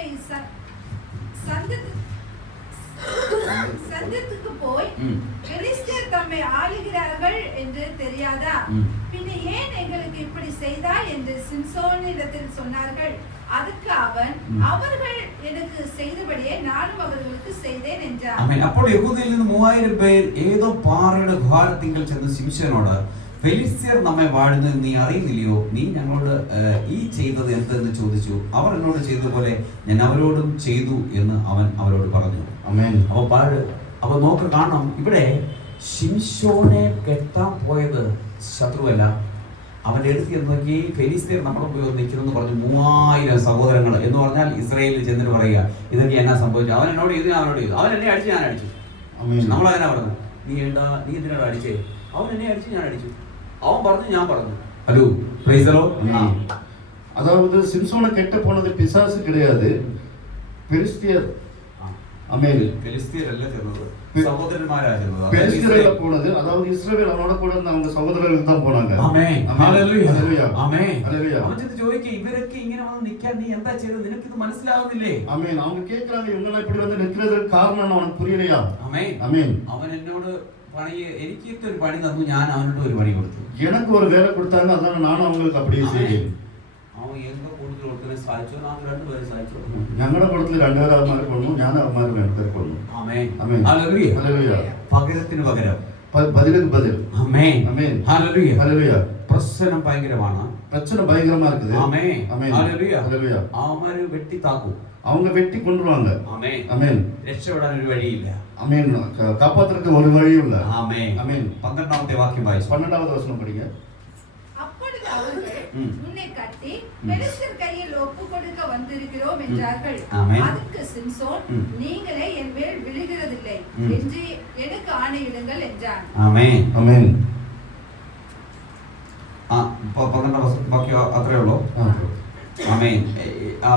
சந்தத்துக்கு போய் பெலிஸ்தர் தம்மை ஆளுகிறார்கள் என்று தெரியாதா? பின்ன ஏன் எங்களுக்கு இப்படி செய்தாய் என்று சிம்சோனிடத்தில் சொன்னார்கள். அதுக்கு அவன், அவர்கள் எனக்கு செய்தபடியே நானும் அவர்களுக்கு செய்தேன் என்றார். ആമേൻ. അപ്പോൾ യഹൂദയിൽ നിന്ന് 3000 പേർ ഏതോ പാറയുടെ ഘാരത്തിങ്കൽ ചെന്ന് ശിംശോനോട് ഫെലിസ്ത്യർ നമ്മെ വാഴുന്നത് നീ അറിയുന്നില്ലയോ? നീ ഞങ്ങളോട് ഈ ചെയ്തത് എന്തെന്ന് ചോദിച്ചു. അവർ എന്നോട് ചെയ്തതുപോലെ ഞാൻ അവരോടും ചെയ്തു എന്ന് അവൻ അവരോട് പറഞ്ഞു. ആമേൻ. അപ്പൊ നോക്ക് കാണണം, ഇവിടെ ശിംശോനെ കെട്ടാൻ പോയത് ശത്രുവല്ല. അവന്റെ അടുത്ത് നോക്കി ഫെലിസ്ത്യർ നമ്മളെ പോയി നിൽക്കുന്നു പറഞ്ഞു. 3000 സഹോദരങ്ങൾ എന്ന് പറഞ്ഞാൽ ഇസ്രായേലിൽ ചെന്നിട്ട് പറയുക ഇതൊക്കെ എന്നാ സംഭവിച്ചു. അവൻ എന്നോട് ചെയ്തു, അവനോട് ചെയ്തു. അവൻ എന്നെ അടിച്ചു, ഞാൻ അടിച്ചു. നമ്മളതിനാ പറഞ്ഞത്, നീ എന്തിനാണ് അടിച്ചേ? അവൻ എന്നെ അടിച്ചു, ഞാൻ അടിച്ചു. അവൻ പറഞ്ഞു, ഞാൻ പറഞ്ഞു. Hello, price the Lord. அதாவது சிம்சோனை கெட்ட போனது பிசாசு கிடையாது, பெலிஸ்தியர். ஆமென். பெலிஸ்தியர் அல்ல ചെന്നത്, സഹോദരന്മാരാ ചെന്നത്. பெலிஸ்தியர்ல போனது, அதாவது இஸ்ரவேல் அவனோட கூட இருந்த அவங்க சகோதரர்கள் தான் போனாங்க. ആമേൻ. ഹല്ലേലൂയ. ഹല്ലേലൂയ. ആമേൻ. ഹല്ലേലൂയ. അവൻ ചെന്ന് ചോദിക്കുക, ഇവരൊക്കെ ഇങ്ങനെ വന്ന് നിൽക്കാൻ നീ എന്താ ചെയ്തത്? നിനക്ക് ഇത് മനസ്സിലാവുന്നില്ലേ? ஆமென். அவங்க கேக்குறாங்க, இவங்க இப்படி வந்து நிக்கிறதுக்கு காரணம் உனக்கு புரியலையா? ആമേൻ. ஆமென். അവൻ എന്നോട് എനിക്ക് ഒരു പണി തന്നു, ഞാൻ അവനോട് ഒരു പണി കൊടുത്തു. எனக்கு ஒரு வேலை கொடுத்தாங்க, அதான் நானும் அவங்களுக்கு அப்படியே செய்தேன். അവൻ എന്തോ കൂടുതൽ കൊടുത്തതിനെ സഹായിച്ചു. നാം 2 പേരെ സഹായിച്ചു. ഞങ്ങളുടെ കൂട്ടത്തിൽ 2 പേരെ അവന്മാരെ കൊന്നു, ഞാൻ അവന്മാരെ 2 പേരെ കൊന്നു. ആമേൻ. ആമേൻ. ഹല്ലേലൂയ. ഹല്ലേലൂയ. പകരത്തിന് പകരം, பதிலுக்கு பதில். ആമേൻ. ആമേൻ. ഹല്ലേലൂയ. ഹല്ലേലൂയ. പ്രശ്നം ഭയങ്കരമാണ്. பிரச்சனை பயங்கரமா இருக்குது. ആമേൻ. ആമേൻ. ഹല്ലേലൂയ. ഹല്ലേലൂയ. അവന്മാര് വെട്ടി താക്കും. அவங்க வெட்டி கொன்றுவாங்க. ആമേൻ. ആമേൻ. രക്ഷപ്പെടാൻ ഒരു വഴിയില്ല. ஆமென். காப்பாத்துறதுக்கு ஒரு வழியும் இல்ல. ആമേൻ. ஆமென். 12ാമത്തെ വാക്യം വായിച്ചു. 12வது வசனம் படிங்க. அப்பொழுது அவர்கள் உன்னை கட்டி பெலிஸ்தர் கையில் ஒப்பு கொடுக்க வந்திருக்கிறோம் என்றார்கள். அதற்கு சிம்சோன், நீங்களே என் மேல் விழுகிறதில்லை என்று எனக்கு ஆணையிடுங்கள் என்றான். ആമേൻ. ആമേൻ. 12ാം വാക്യം അത്രേ ഉള്ളൂ. ആമേൻ.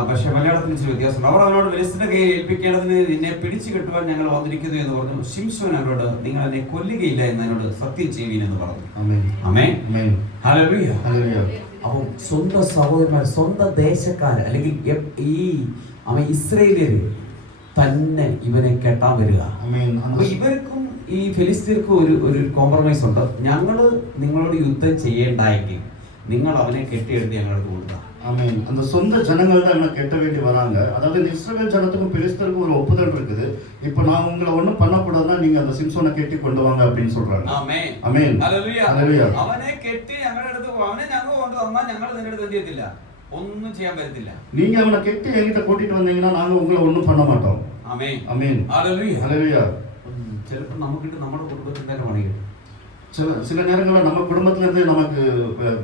പക്ഷെ മലയാളത്തിൽ ഇച്ചിരി വ്യത്യാസമുണ്ട്. അവർ അവനോട് ഫെലിസ്ത്യരുടെ കയ്യിൽ ഏൽപ്പിക്കേണ്ടതിന് നിന്നെ പിടിച്ചു കെട്ടുവാൻ ഞങ്ങൾ വന്നിരിക്കുന്നു എന്ന് പറഞ്ഞു. ശിംശോൻ അവരോട്, നിങ്ങൾ എന്നെ കൊല്ലുകയില്ല എന്ന് എന്നോട് സത്യം ചെയ്യുവീൻ എന്ന് പറഞ്ഞു. ആമേൻ. ഹല്ലേലൂയ. അപ്പോൾ സ്വന്തം സഹോദരന്മാർ, സ്വന്തം ദേശക്കാർ, അല്ലെങ്കിൽ ഇസ്രായേലിയർ തന്നെ ഇവനെ കെട്ടാൻ വരിക. അപ്പൊ ഇവർക്കും ഈ ഫെലിസ്ത്യർക്കും ഒരു കോംപ്രമൈസ് ഉണ്ട്. ഞങ്ങള് നിങ്ങളോട് യുദ്ധം ചെയ്യേണ്ടായെങ്കിൽ നിങ്ങൾ അവനെ കെട്ടിയെടുത്ത് ഞങ്ങൾക്ക് കൊടുക്കുക. ஆமென். அந்த சொந்த ஜனங்கள் தான் என்ன கெட்ட வேண்டி வராங்க. அதாவது இஸ்ரவேல் ஜனத்துக்கும் பெலிஸ்தருக்கும் ஒரு ஒப்புதல் இருக்குது. இப்போ நான் உங்களை ஒண்ணும் பண்ணக்கூடாதுன்னா நீங்க அந்த சிம்சோனை கெட்டி கொண்டு வாங்க அப்படின்னு சொல்றாங்க. ആമേൻ. ஆமென். ഹല്ലേലൂയ. ഹല്ലേലൂയ. അവനെ കെട്ടി ഞങ്ങളുടെ അടുത്ത് അവനെ ഞങ്ങൾ കൊണ്ടുവന്നാൽ ഞങ്ങൾ നിന്റെ അടുത്ത് എന്ത് ചെയ്യത്തില്ല, ഒന്നും ചെയ്യാൻ പറ്റത്തില്ല. நீங்க அவனை கெட்டி என்கிட்ட கூட்டிட்டு வந்தீங்கன்னா நாங்க உங்களை ஒண்ணும் பண்ண மாட்டோம். ആമേൻ. ஆமென். ഹല്ലേലൂയ. ஹல்லேலூய. ചിലപ്പോൾ നമുക്കിട്ട് നമ്മുടെ കുടുംബത്തിന്റെ പണി കിട്ടും. சில நேரங்களில் நம்ம குடும்பத்துல இருந்து நமக்கு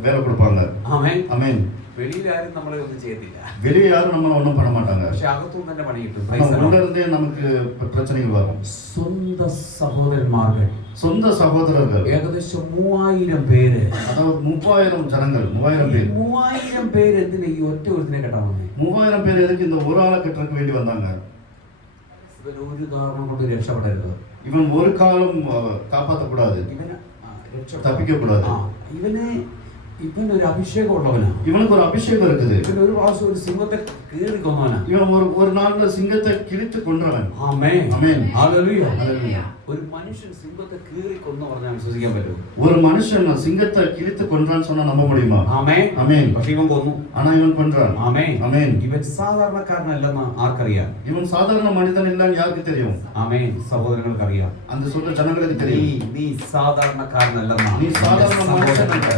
வேலை கொடுப்பாங்க. ആമേൻ. ஆமென். വെളിയിൽ ആരും നമ്മളെ ഒന്നും ചെയ്യത്തില്ല. வெளியே யாரும் நம்மள ஒண்ணும் பண்ண மாட்டாங்க. പക്ഷെ അകത്തും തന്നെ പണി കിട്ടും. உள்ள இருந்தே நமக்கு பிரச்சனைகள் வரும். സ്വന്തം സഹോദരന്മാர்கள், சொந்த சகோதரர்கள் ഏകദേശം 3000 പേര്, அதாவது 3000 ஜனங்கள், 3000 பேர். 3000 പേര് എന്തിനാ ഈ ഒറ്റ ഒരുത്തിനെ കെട്ടാൻ വന്നേ? 3000 பேர் எதுக்கு இந்த ஒரு ஆளை கட்டுறதுக்கு வேண்டி வந்தாங்க? ഇവൻ ഒരു കാരണം കൊണ്ട് രക്ഷപ്പെടരുത്. இவன் ஒரு காலம் காப்பாற்றக்கூடாது, ഇവന് தப்பிக்க கூடாது. ഇവൻ ഒരു അഭിഷേകം ഉള്ളവനാ. இவனுக்கு ஒரு அபிஷேகம் இருக்குது. ഇവൻ ഒരു പ്രാവശ്യം ഒരു സിംഹത്തെ കീറി കൊന്നവനാ. இவன் ஒரு நாள்ல சிங்கத்தை கிழித்து கொன்றவன். ആമേൻ. ஆமென். ഹല്ലേലൂയ. ஹல்லேலூயா. ഒരു മനുഷ്യൻ സിംഹത്തെ കീറി കൊന്നു പറഞ്ഞാൽ വിശ്വസിക്കാൻ പറ്റുമോ? ஒரு மனுஷன் சிங்கத்தை கிழித்து கொன்றான்னு சொன்னா நம்ப முடியுமா? ആമേൻ. ஆமென். പക്ഷെ ഇവൻ കൊന്നു. ஆனா இவன் கொன்றான். ആമേൻ. ஆமென். ഇവൻ സാധാരണക്കാരനല്ലെന്ന് ആർക്കറിയാം? இவன் சாதாரண மனிதன் இல்லன்னு யாருக்கு தெரியும்? ആമേൻ. സഹോദരങ്ങൾക്ക് അറിയാം. அந்த சொல்ற ஜனங்களுக்கு தெரியும். നീ സാധാരണക്കാരനല്ലെന്ന്. நீ சாதாரண மனுஷன் அல்ல.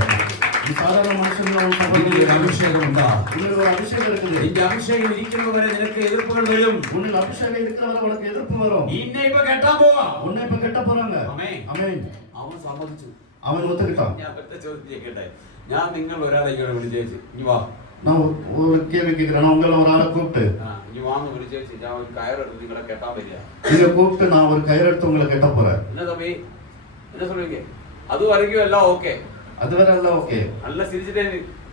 நீ சாதாரண மனுஷன் இல்ல. നിനക്ക് ഒരു അഭിഷേകമുണ്ട്. உனக்கு ஒரு அபிஷேகம் இருக்குது. നിന്റെ അഭിഷേകം ഇരിക്കുന്നവരെ നിനക്ക് എതിർപ്പുകൾ വരും. உன்னில் அபிஷேகம் இருக்கிறவரை உனக்கு எதிர்ப்பு வரும். നിന്നെ ഇപ്പൊ കെട്ടാൻ പോവാ. உன்னை இப்ப கெட்ட போறாங்க. ആമേൻ. ஆமென். അവൻ സമ്മതിച്ചു. அவன் ஒத்துக்கிட்டான். ഞാൻ ഒറ്റ ചോദ്യം ചോദിക്കട്ടെ? ഞാൻ നിങ്ങൾ ഒരാളെ ഇങ്ങനെ വിളിച്ചേച്ച് ഇനി വാ, நான் ஒரு கேள்வி கேட்கிறேன். உங்களை ஒரு ஆளை கூப்பிட்டு ഇനി വാന്ന് വിളിച്ചേച്ച് ഞാൻ ഒരു കയറെടുത്ത് നിങ്ങളെ കെട്ടാൻ വരിക. நீங்க கூப்பிட்டு நான் ஒரு கயிறெடுத்து உங்களை கெட்ட போறேன். என்ன தம்பி, என்ன சொல்லுவீங்க? அது வரைக்கும் எல்லாம் ஓகே, அதுவரை எல்லாம் ஓகே, നല്ല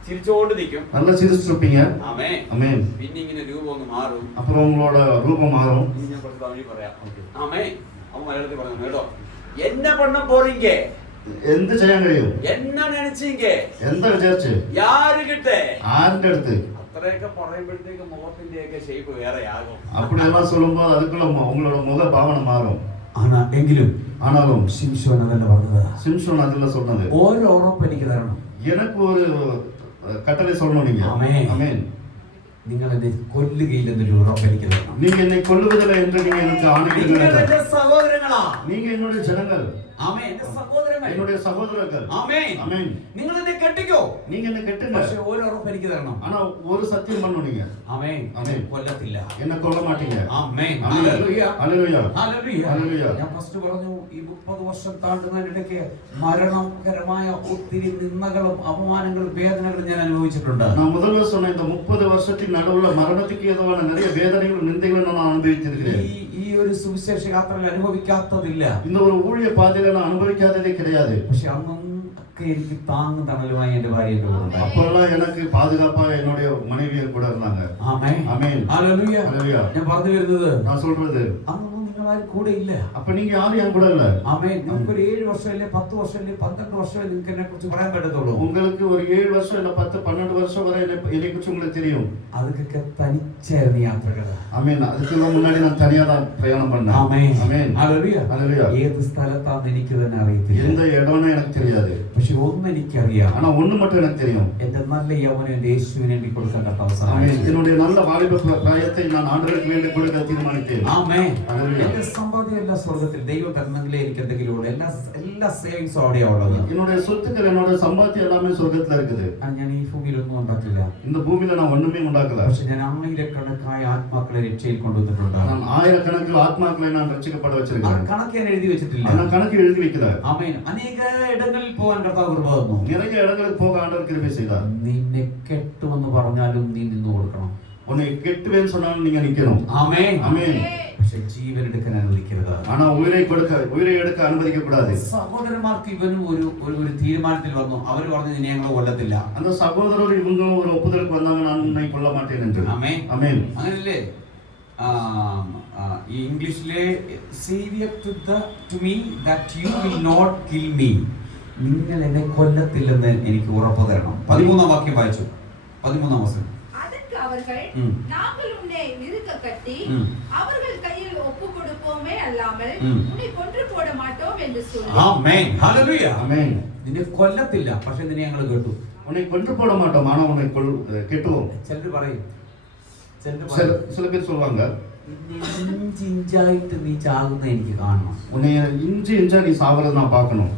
ചിരിച്ചോണ്ട് നിൽക്കും. நல்லா சிரிச்சிட்டு இருப்பீங்க. ആമേൻ. ஆமென். പിന്നെ ഇങ്ങനെ രൂപം ഒന്ന് മാറും. அப்புறம் உங்களோட ரூபம் மாறும். ഇനി ഞാൻ കുറച്ച് തമിഴ് പറയാം. ആമേൻ. അവൻ മലയാളത്തിൽ പറഞ്ഞു കേട്ടോ. എന്നെ പണ്ണ പോറീങ്ക, എന്ത് ചെയ്യാൻ കഴിയും? എന്നെ നനച്ചീങ്ക, എന്താ വിചാരിച്ച്? യാര് കിട്ടേ, ആരുടെ അടുത്ത്? അത്രയൊക്കെ പറയുമ്പോഴത്തേക്ക് മുഖത്തിന്റെ ഒക്കെ ഷേപ്പ് വേറെ ആകും. அப்படியெல்லாம் சொல்லும்போது அதுக்குள்ள உங்களோட முக பாவனை மாறும். ஆனாலும் ശിംശോൻ അതല്ല പറഞ്ഞത്. சிம்சோன் அதுல சொன்னது, ഓരോ ഉറപ്പ് എനിക്ക് തരണം. எனக்கு ஒரு கட்டளை சொல்லணும். நீங்க ஆமென். ஆமென். നിങ്ങൾ എന്നെ കൊല്ലുകയില്ലെന്നൊരു ഉറപ്പ് എനിക്ക് തരണം. நீங்க என்னை கொல்லுவதில்லை என்று நீங்க எனக்கு ஆணையிடுங்கள். നിങ്ങൾ എന്റെ സഹോദരങ്ങളാ, நீங்க என்னுடைய ஜனங்கள். ആമേൻ. എന്റെ സഹോദരങ്ങൾ, என்னுடைய சகோதரர்கள், ആമേൻ, ஆமென். നിങ്ങൾ എന്നെ കെട്ടിക്കോ, நீங்க என்ன கெட்டுங்க, പക്ഷെ ഒരു ഉറപ്പ് എനിക്ക് തരണം. ஆனா ஒரு சத்தியம் பண்ணணும், நீங்க ആമേൻ, ആമേൻ. കൊല്ലത്തില്ല. என்ன கொல்ல மாட்டீங்க. ആമേൻ. ആമേൻ. ഹല്ലേലൂയ. ഹല്ലേലൂയ. ഹല്ലേലൂയ. ഹല്ലേലൂയ. ഞാൻ ഫസ്റ്റ് പറഞ്ഞു, ഈ 30 വർഷം താണ്ടുന്നതിനിടയ്ക്ക് മരണകരമായ ഒത്തിരി നിന്ദകളും അപമാനങ്ങളും വേദനകളും ഞാൻ അനുഭവിച്ചിട്ടുണ്ട്. நான் முதல்ல சொன்ன இந்த 30 வருஷத்தின் நடுவுல மரணத்துக்கு ஏதுவான நிறைய வேதனைகளும் நிந்தைகளும் நான் அனுபவிச்சிருக்கிறேன். ഈ ഒരു സുവിശേഷ യാത്രയിൽ അനുഭവിക്കാത്തതില്ല. இந்த ஒரு ஊழிய பாதையில நான் அனுபவிக்காததே கிடையாது. പക്ഷെ അന്നും ഒക്കെ എനിക്ക് താങ്ങും തണലുമായി എന്റെ ഭാര്യ എന്റെ കൂടെ ഉണ്ടായി. அப்பெல்லாம் எனக்கு பாதுகாப்பா என்னுடைய மனைவியர் கூட இருந்தாங்க. ആമേൻ. ஆமென். ഹല്ലേലൂയ. ஹல்லேலூயா. ഞാൻ പറഞ്ഞു വരുന്നത്, நான் சொல்றது, അന്നൊന്നും നിങ്ങളാരും കൂടെ ഇല്ല. அப்ப நீங்க யாரும் என் கூட இல்ல. ആമേൻ. നിങ്ങൾക്ക് 7 വർഷമല്ലേ 10 വർഷമല്ലേ 12 വർഷമല്ലേ നിങ്ങൾക്ക് എന്നെ കുറിച്ച് പറയാൻ പറ്റത്തുള്ളൂ. உங்களுக்கு ஒரு 7 வருஷம் இல்ல 10 12 வருஷம் வரை என்னை குறிச்சு உங்களுக்கு தெரியும். അതൊക്കെ തനിച്ചായിരുന്നു യാത്രകൾ. ஆமென். அதுக்கெல்லாம் முன்னாடி நான் தனியா தான் பிரயாணம் பண்ணேன். ആമേൻ. ஆமென். ഹല്ലേലൂയ. ஹல்லேலூயா. ഏത് സ്ഥലത്താന്ന് എനിക്ക് തന്നെ അറിയത്തില്ല. எந்த இடம்னு எனக்கு தெரியாது. പക്ഷെ ഒന്ന് എനിക്കറിയാം, ஆனா ஒண்ணு மட்டும் எனக்கு தெரியும். എന്റെ നല്ല യൗവനം എന്റെ യേശുവിന് വേണ്ടി കൊടുക്കാൻ കർത്താവ് ஆமென். സഹായിച്ചു. என்னுடைய நல்ல வாலிப பிராயத்தை நான் ஆண்டவருக்கு வேண்டி கொடுக்க தீர்மானித்தேன். ആമേൻ. ഹല്ലേലൂയ. എന്റെ സമ്പാദ്യം എല്ലാം സ്വർഗ്ഗത്തിൽ ദൈവം തന്നെങ്കിലേ എനിക്ക് എന്തെങ്കിലും ഉള്ളൂ. എല്ലാ സേവിങ്സും അവിടെയാ ഉള്ളത്. என்னுடைய சொத்துக்கள் என்னோட சம்பாத்தியம் எல்லாமே சொர்க்கத்துல இருக்குது. ഞാൻ ഈ ഭൂമിയിലൊന്നും ഉണ്ടാക്കില്ല. இந்த பூமியில நான் ஒண்ணுமே உண்டாக்கல. പക്ഷെ ഞാൻ ആയിരക്കണക്കായ ആത്മാക്കളെ രക്ഷയിൽ കൊണ്ടുവന്നിട്ടുണ്ട്. நான் ஆயிரக்கணக்கில் ஆத்மாக்களை நான் ரட்சிக்கப்பட ആ வச்சிருக்கிறேன். കണക്ക് ഞാൻ എഴുതി വെച്ചിട്ടില്ല. நான் கணக்கு எழுதி வைக்கல. ആമേൻ. അനേക ഇടങ്ങളിൽ പോകാൻ കർത്താവ് കൃപ തന്നു. நிறைய இடங்களுக்கு போக ஆண்டவர் கிருபை செய்தார். നിന്നെ കെട്ടുമെന്ന് പറഞ്ഞാലും നീ നിന്ന് കൊടുക്കണം. உன்னை கெட்டுவேன்னு சொன்னாலும் நீங்க நிக்கணும். ആമേൻ. ஆமென். പക്ഷെ ജീവൻ എടുക്കാൻ അനുവദിക്കരുത്. ஆனா உயிரை எடுக்க அனுமதிக்க கூடாது. സഹോദരന്മാർക്ക് ഇവനും ഒരു തീരുമാനത്തിൽ വന്നു. അവർ പറഞ്ഞു, നിന്നെ ഞങ്ങൾ കൊല്ലത്തില്ല. அந்த சகோதரர் இவங்களும் ஒரு ஒப்புதலுக்கு வந்தாங்க, நான் உன்னை கொல்ல மாட்டேன் என்று. ആമേൻ. ஆமென். അങ്ങനല്ലേ ഈ ഇംഗ്ലീഷിലെ saviour to me that you will not kill me. നിങ്ങൾ എന്നെ കൊല്ലത്തില്ലെന്ന് എനിക്ക് ഉറപ്പ് തരണം. 13-ാം വാക്യം വായിച്ചു. 13-ാം വചനം. அதற்கு அவர்கள், நாங்கள் உன்னை இருக்க கட்டி அவர்கள் கையில் ஒப்பு கொடுப்போமே அல்லாமல் உன்னை கொன்று போட மாட்டோம் என்று சொல்லி. ആമേൻ. ഹല്ലേലൂയ. ஆமென். നിന്നെ കൊല്ലത്തില്ല, പക്ഷെ നിന്നെ ഞങ്ങൾ കേട്ടു. உன்னை கொன்று போட மாட்டோம், ஆனா உன்னை கெட்டுவோம். ചിലർ പറയും, சில பேர் சொல்லுவாங்க, ഇഞ്ചിഞ്ചായിട്ട് നീ ചാകുന്ന എനിക്ക് കാണണം. உன்னை இஞ்சி இஞ்சா நீ சாவறத நான் பார்க்கணும்.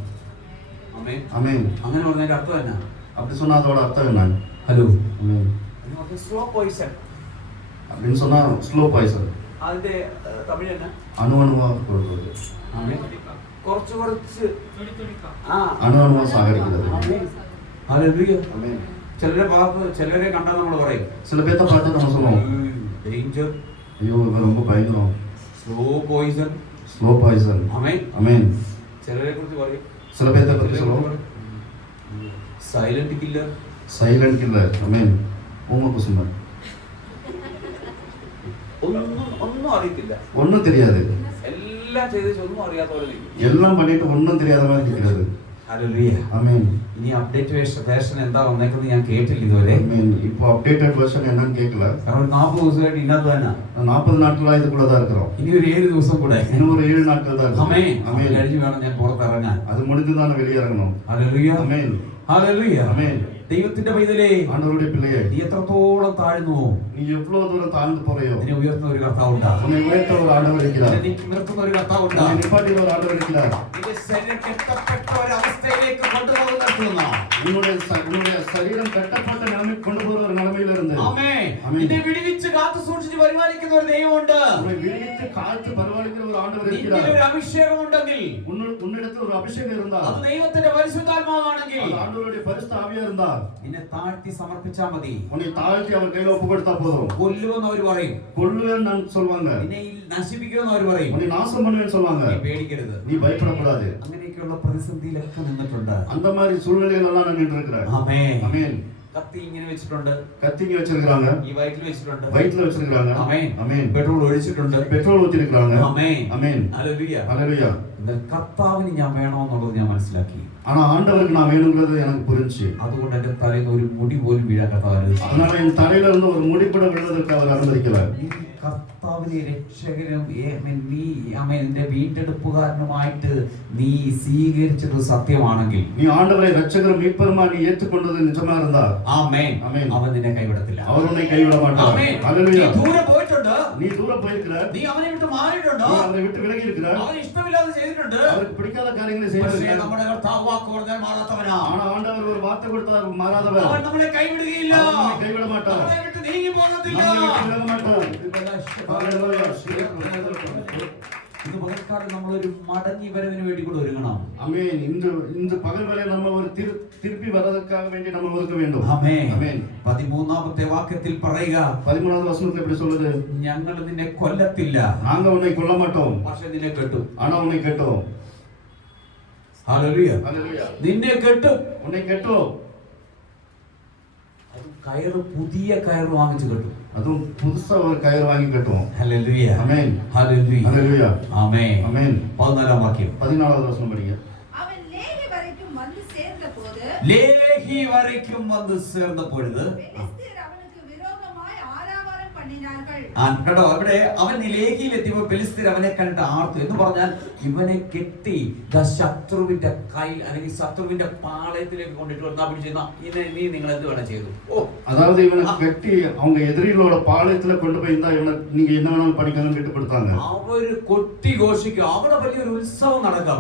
ആമേൻ. ஆமென். അങ്ങനെ പറഞ്ഞതിന്റെ അർത്ഥം എന്നാ? அப்படி சொன்னா அதோட அர்த்தம் என்ன? ഹലോ. ஆமென். Slow poison. அப்படின்னு சொன்னா ஸ்லோ பாய்சன். അതിന്റെ തമിഴ് എന്നാ? அணுவணுவா கொள்வது. ആമേൻ. കുറച്ച് அணுவணுவா சாகடிக்கிறது. ഹല്ലേലൂയ. ஆமென். ചിലരെ കണ്ടാൽ നമ്മൾ പറയും, சில பேர்த்த பார்த்து நம்ம சொல்லுவோம், ഡേഞ്ചർ, ஐயோ இவன் ரொம்ப பயங்கரம், സ്ലോ പോയിസൺ. Slow poison. ആമേൻ. ஆமென். ചിലരെ കുറിച്ച് പറയും, சில பேர்த்த பத்தி சொல்லுவோம், സൈലന്റ് കില്ലർ, சைலண்ட் கில்லர். ஆமென். ஊமை குசும்பன். ഒന്നും അറിയത്തില്ല, ஒன்றும் தெரியாது, എല്ലാം ചെയ്ത് ഒന്നും അറിയാത്ത പോലെ നിൽക്കും. எல்லாம் பண்ணிட்டு ஒன்றும் தெரியாத மாதிரி இருக்கிறது. ഹല്ലേലൂയ. ஆமென். ഇനി അപ്ഡേറ്റ് വേർഷൻ എന്താ വന്നേക്കുന്നത് ഞാൻ കേട്ടില്ല ഇതുവരെ. ஆமென். இப்போ அப்டேட்டட் வெர்ஷன் என்னன்னு கேட்கல. കാരണം 40 ദിവസമായിട്ട് ഇന്നത്തെ തന്നെ. 40 നാட்களா ഇത് கூட தான் இருக்கிறோம். ഇനി ഒരു 7 ദിവസം കൂടെ. இன்னும் ஒரு 7 நாட்கள் தான் இருக்கு. ആമേൻ. ஆமென். കഴിഞ്ഞ് വേണം ഞാൻ പുറത്തിറങ്ങാൻ. அது முடிஞ்சு தான் வெளியிறங்கணும். ഹല്ലേലൂയ. ஆமென். ഹല്ലേലൂയ. ஆமென். ദൈവത്തിന്റെ പൈതലേ, ஆண்டவருடைய பிள்ளையே, നീ എത്രത്തോളം താഴ്ന്നുവോ நீ எவ்வளவு தூரம் தாழ்ந்து போறியோ, നിന്നെ ഉയർത്തുന്ന ഒരു കർത്താവുണ്ട്. உன்னை உயர்த்த ஒரு ஆண்டவர் இருக்கிறார். നിന്നെ നിർത്തുന്ന ഒരു കർത്താവുണ്ട്. உன்னை நிப்பாட்டின ஒரு ஆண்டவர் இருக்கிறார். നിന്റെ ശരീരം കെട്ടപ്പെട്ട ഒരു അവസ്ഥയിലേക്ക് കൊണ്ടുപോകുന്ന உன்னுடைய சரீரம் கட்டப்பட்ட நிலைமைக்கு கொண்டு போகிற ஒரு நிலைமையில இருந்து, ആമേൻ, ആമേൻ, നിന്നെ വിടുവിച്ച് കാത്തു സൂക്ഷിച്ച് പരിപാലിക്കുന്ന ഒരു ദൈവമുണ്ട്. உன்னை விடுவித்து காத்து பரிபாலிக்கிற ஒரு ஆண்டவர் നിന്നിൽ இருக்கிறார். ഒരു അഭിഷേകം ഉണ്ടെങ്കിൽ, உன்னிடத்தில் ஒரு அபிஷேகம் இருந்தால், അത് ദൈവത്തിന്റെ പരിശുദ്ധാത്മാവാണെങ്കിൽ, அது ஆண்டவருடைய பரிசுத்த ஆவியா இருந்தால், നിന്നെ താഴ്ത്തി സമർപ്പിച്ചാൽ മതി. உன்னை தாழ்த்தி அவர் கையில ஒப்பு கொடுத்தா போதும். കൊല്ലുമെന്ന് അവർ പറയും, கொல்லுவேன்னு நான் சொல்வாங்க, നിന്നെ നശിപ്പിക്കുമെന്ന് അവർ പറയും. உன்னை நாசம் பண்ணுவேன்னு சொல்வாங்க. നീ പേടിക്കരുത്. நீ பயப்படக்கூடாது. അങ്ങനെയൊക്കെയുള്ള പ്രതിസന്ധിയിലൊക്കെ നിന്നിട്ടുണ്ട്. அந்த மாதிரி சூழ்நிலைகள் எல்லாம் நான் நின்று இருக்கிறேன். ആമേൻ. ஆமென். കത്തി ഇങ്ങനെ വെച്ചിട്ടുണ്ട്, கத்திங்க வச்சிருக்காங்க, ഈ വയറ്റിൽ വെച്ചിട്ടുണ്ട്, வயித்துல வச்சிருக்காங்க. ആമേൻ. ஆமென். പെട്രോൾ ഒഴിച്ചിട്ടുണ്ട്, பெட்ரோல் ஊத்திருக்காங்க. ആമേൻ. ஆமென். ഹല്ലേലൂയ. ஹல்லேலூயா. എന്നാൽ കർത്താവിന് ഞാൻ വേണമെന്നുള്ളത് ഞാൻ മനസ്സിലാക്കി. ஆனா ஆண்டவருக்கு நான் வேணுங்கிறது எனக்கு புரிஞ்சு. അതുകൊണ്ട് എന്റെ തലയിൽ ഒരു മുടി പോലും വീഴാൻ കർത്താവ് അനുവദിച്ചു. அதனால என் தலையில இருந்து ஒரு முடி கூட விழுவதற்கு அவர் அனுமதிக்கல. നീ കർത്താവിനെ രക്ഷകനും നീ എന്റെ വീണ്ടെടുപ്പുകാരനുമായിട്ട് നീ സ്വീകരിച്ചത് സത്യമാണെങ്കിൽ, நீ ஆண்டவரை இரட்சகரும் மீட்பருமா நீ ஏற்றுக்கொண்டது நிஜமா இருந்தா, ആമേൻ, ആമേൻ, അവൻ നിന്നെ കൈവിടത്തില്ല. அவர் உன்னை கைவிட மாட்டார். ആമേൻ. ஹல்லேலூயா. നീ ദൂരെ പോയിട്ടുണ്ട്, நீ தூரம் போயிருக்கிற, നീ അവനെ വിട്ട് മാറിയിട്ടുണ്ടോ? நீ அவரை விட்டு விலகி இருக்கிற, അവന് ഇഷ്ടമില്ലാതെ ചെയ്തിട്ടുണ്ട്. அவருக்கு பிடிக்காத காரியங்களை പക്ഷേ செய்யறது. നമ്മുടെ കർത്താവ് വാക്ക് പറഞ്ഞാൽ മാറാത്തവനാ. ஆனா ஆண்டவர் ஒரு வார்த்தை கொடுத்தார், மாறாதவர். അവൻ നമ്മളെ കൈവിടുകയില്ല. அவர் நம்மை கைவிட மாட்டார், നമ്മളെ വിട്ട് നീങ്ങി പോകത്തില്ല. நம்மை விட்டு விலக மாட்டார். ஹalleluya. ഇന്ന് പകൽക്കാലം നമ്മളൊരു മടങ്ങി വരവിന് വേണ്ടി കൂടെ ഒരുങ്ങണം. ஆமென். இன்று பகல் வேளை நம்ம ஒரு திருப்பி வரதுக்காக வேண்டி நம்ம ஒதுக்க வேண்டும். ആമേൻ. ஆமென். 13ാമത്തെ വാക്യത്തിൽ പറയുക, 13வது வசனத்துல எப்படி சொல்லுது? ഞങ്ങൾ നിന്നെ കൊല്ലത്തില്ല, நாங்க உன்னை கொல்ல மாட்டோம், പക്ഷെ നിന്നെ കെട്ടും. ஆனா உன்னை கெட்டோம். ഹല്ലേലൂയ. ஹalleluya. നിന്നെ കെട്ടും. உன்னை கெட்டோம். അത് കയറ്, പുതിയ കയറ് വാങ്ങിച്ചു കെട്ടും. அதுவும் புதுசா ஒரு கயிறு வாங்கி கட்டுவோம். ഹല്ലേലൂയ. ஆமென். ഹല്ലേലൂയ. ஹalleluya. ആമേൻ. ஆமென். 14ാം വാക്യം. 14வது வசனம் படிங்க. அவன் லேகி வரைக்கும் வந்து சேர்ந்தபோது ലേഹി വരയ്ക്കും വന്ന് ചേർന്നപ്പോഴത് பெலிஸ்தர் அவனுக்கு விரோதமாய் ஆராவாரம் பண்ணினார்கள். കേട്ടോ, അവിടെ അവൻ ലേഹിയിലെത്തിയപ്പോൾ ഫെലിസ്തീർ അവനെ കണ്ടിട്ട് ആർത്തു. എന്ന് പറഞ്ഞാൽ ഇവനെ കെട്ടി ശത്രുവിന്റെ കയ്യിൽ അല്ലെങ്കിൽ ശത്രുവിന്റെ പാളയത്തിലേക്ക് കൊണ്ടിട്ട് വന്നാ പിടിച്ചിരുന്ന നീ നിങ്ങൾ എന്ത് വേണം ചെയ്തു. அதாவது இவனை கட்டி அவங்க எதிரிகளோட பாளையத்துல கொண்டு போய் இருந்தா இவனை நீங்க என்ன வேணாலும் படிக்கணும்னு கட்டுப்படுத்தாங்க. അവര് കൊട്ടി ഘോഷിക്കും. അവിടെ വലിയൊരു ഉത്സവം നടക്കുക.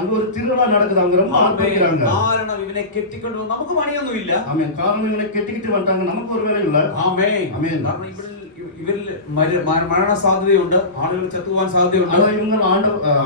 அங்க ஒரு திருவிழா நடக்குது, அவங்க ரொம்ப ஆர்ப்பரிக்கிறாங்க. കാരണം ഇവനെ കെട്ടിക്കൊണ്ടു നമുക്ക് പണിയൊന്നുമില്ല. ஆமென். காரணம் இவனை கெட்டிக்கிட்டு வந்துட்டாங்க, நமக்கு ஒரு வேலை இல்ல. ആമേൻ. ஆமென். കാരണം ഇവരിൽ മരണ സാധ്യതയുണ്ട്, ആളുകൾ ചത്തുവാൻ സാധ്യതയുണ്ട്. அதான் இவங்க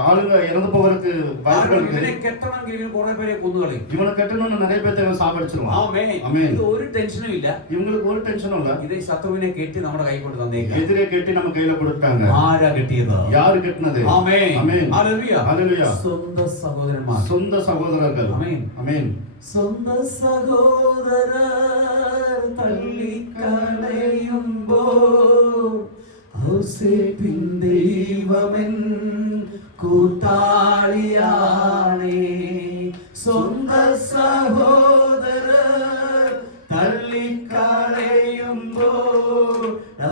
ஆளுங்க இறந்து போவதற்கு வாய்ப்பு இருக்கு. ഇവനെ കെട്ടണമെങ്കിൽ ഇവന് കുറെ പേരെ കൊന്നുകളയും. இவனை கட்டணும்னு நிறைய பேர்த்த இவன் சாவடிச்சிருவான். ആമേൻ. ஆமென். ഇത് ഒരു ടെൻഷനും ഇല്ല. இவங்களுக்கு ஒரு டென்ஷனும் இல்ல. ഇത് ശത്രുവിനെ കെട്ടി നമ്മുടെ കൈ കൊണ്ട് തന്നേക്കാം. எதிரே கெட்டி நம்ம கையில கொடுத்தாங்க. ആരാ കെട്ടിയത്? யாரு கெட்டினது? ആമേൻ. ஆமென். ഹല്ലേലൂയ. ஹalleluya. സ്വന്തം സഹോദരന്മാർ, சொந்த சகோதரர்கள். ஆமென். ஆமென். സ്വന്തം സഹോദരർ തള്ളിക്കളയുമ്പോൾ ഔസേപ്പിൻ ദൈവമെൻ കൂട്ടാളിയാണേ. സ്വന്തം സഹോദരർ തള്ളിക്കളയുമ്പോൾ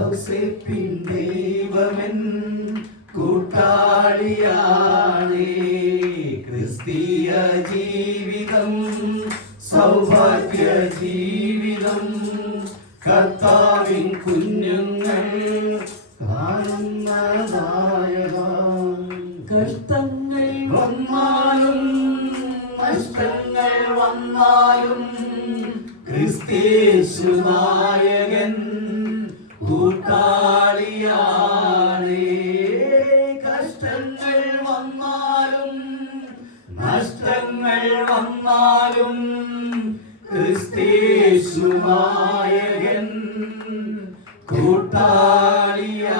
ഔസേപ്പിൻ ദൈവമെൻ കൂട്ടാളിയാണേ. ക്രിസ്തീയ ജീവിതം സൗഭാഗ്യ ജീവിതം, കർത്താവിൻ കുഞ്ഞുങ്ങൾ കഷ്ടങ്ങൾ വന്നാലും നഷ്ടങ്ങൾ വന്നാലും ക്രിസ്തേശു നായകൻ കൂട്ടാളിയാണേ. കഷ്ടങ്ങൾ വന്നാലും നഷ്ടങ്ങൾ വന്നാലും ക്രിസ്തേശു നായകൻ കൂട്ടാളിയാണേ.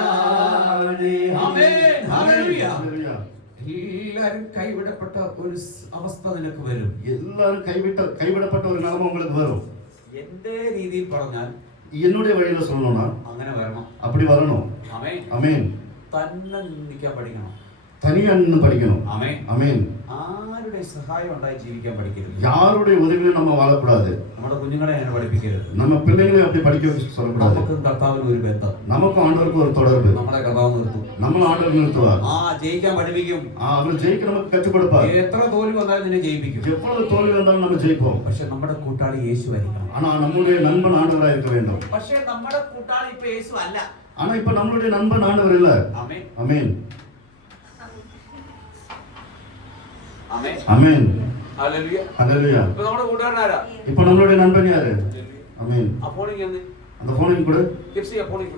ആമേൻ. ഹല്ലേലൂയ. എല്ലാരും കൈവിടപ്പെട്ട ഒരു അവസ്ഥ നിനക്ക് വരും. எல்லாரும் கைவிடப்பட்ட ஒரு நிலைமை உங்களுக்கு வரும். എന്റെ രീതിയിൽ പറഞ്ഞാൽ, என்னுடைய வழியில சொல்லணும்னா അങ്ങനെ വരണം. அப்படி வரணும். ആമേൻ. ஆமென். തന്നെ നിന്ദിക്കാൻ പഠിക്കണം. தனியா நின்னு படிக்கணும். ആമേൻ. ஆமென். ആരുടെ സഹായം ഉണ്ടായി ജീവിക്കാൻ പഠിക്കരുത്. யாருடைய உதவியிலும் நம்ம வாழக்கூடாது. നമ്മുടെ കുഞ്ഞുങ്ങളെ അങ്ങനെ പഠിപ്പിക്കരുത്. நம்ம பிள்ளைகளை அப்படி படிக்க சொல்லக்கூடாது. നമുക്കും കർത്താവിന് ഒരു ബന്ധം. நமக்கும் ஆண்டவருக்கும் ஒரு தொடர்பு. നമ്മളെ കർത്താവ് നിർത്തും. നമ്മൾ ஆண்டவர் நிறுத்துவார். ജയിക്കാൻ പഠിപ്പിക്കും. அவர் ஜெயிக்க நமக்கு கற்றுக் கொடுப்பார். എത്ര തോൽവി വന്നാലും നിന്നെ ജയിപ്പിക്കും. எவ்வளவு தோல்வி வந்தாலும் நம்ம ஜெயிப்போம். പക്ഷെ നമ്മുടെ കൂട്ടാളി യേശു ആയിരിക്കണം. ஆனா நம்முடைய நண்பன் ஆண்டவராக இருக்க வேண்டும். പക്ഷെ നമ്മുടെ കൂട്ടാളി ഇപ്പൊ യേശു അല്ല. ஆனா இப்ப நம்மளுடைய நண்பன் ஆண்டவர் இல்ல. ആമേൻ. ஆமென். ആമേൻ. ஆமென். ഹല്ലേലൂയ. ஹalleluya. ഇപ്പൊ നമ്മുടെ കൂട്ടുകാരൻ ആരാ? இப்போ நம்மளுடைய நண்பன் யாரு? ஆமென். അപ്പോൾ ഇങ്ങ அந்த போனையும் கொடு. கிப்சி അപ്പോൾ ഇങ്ങ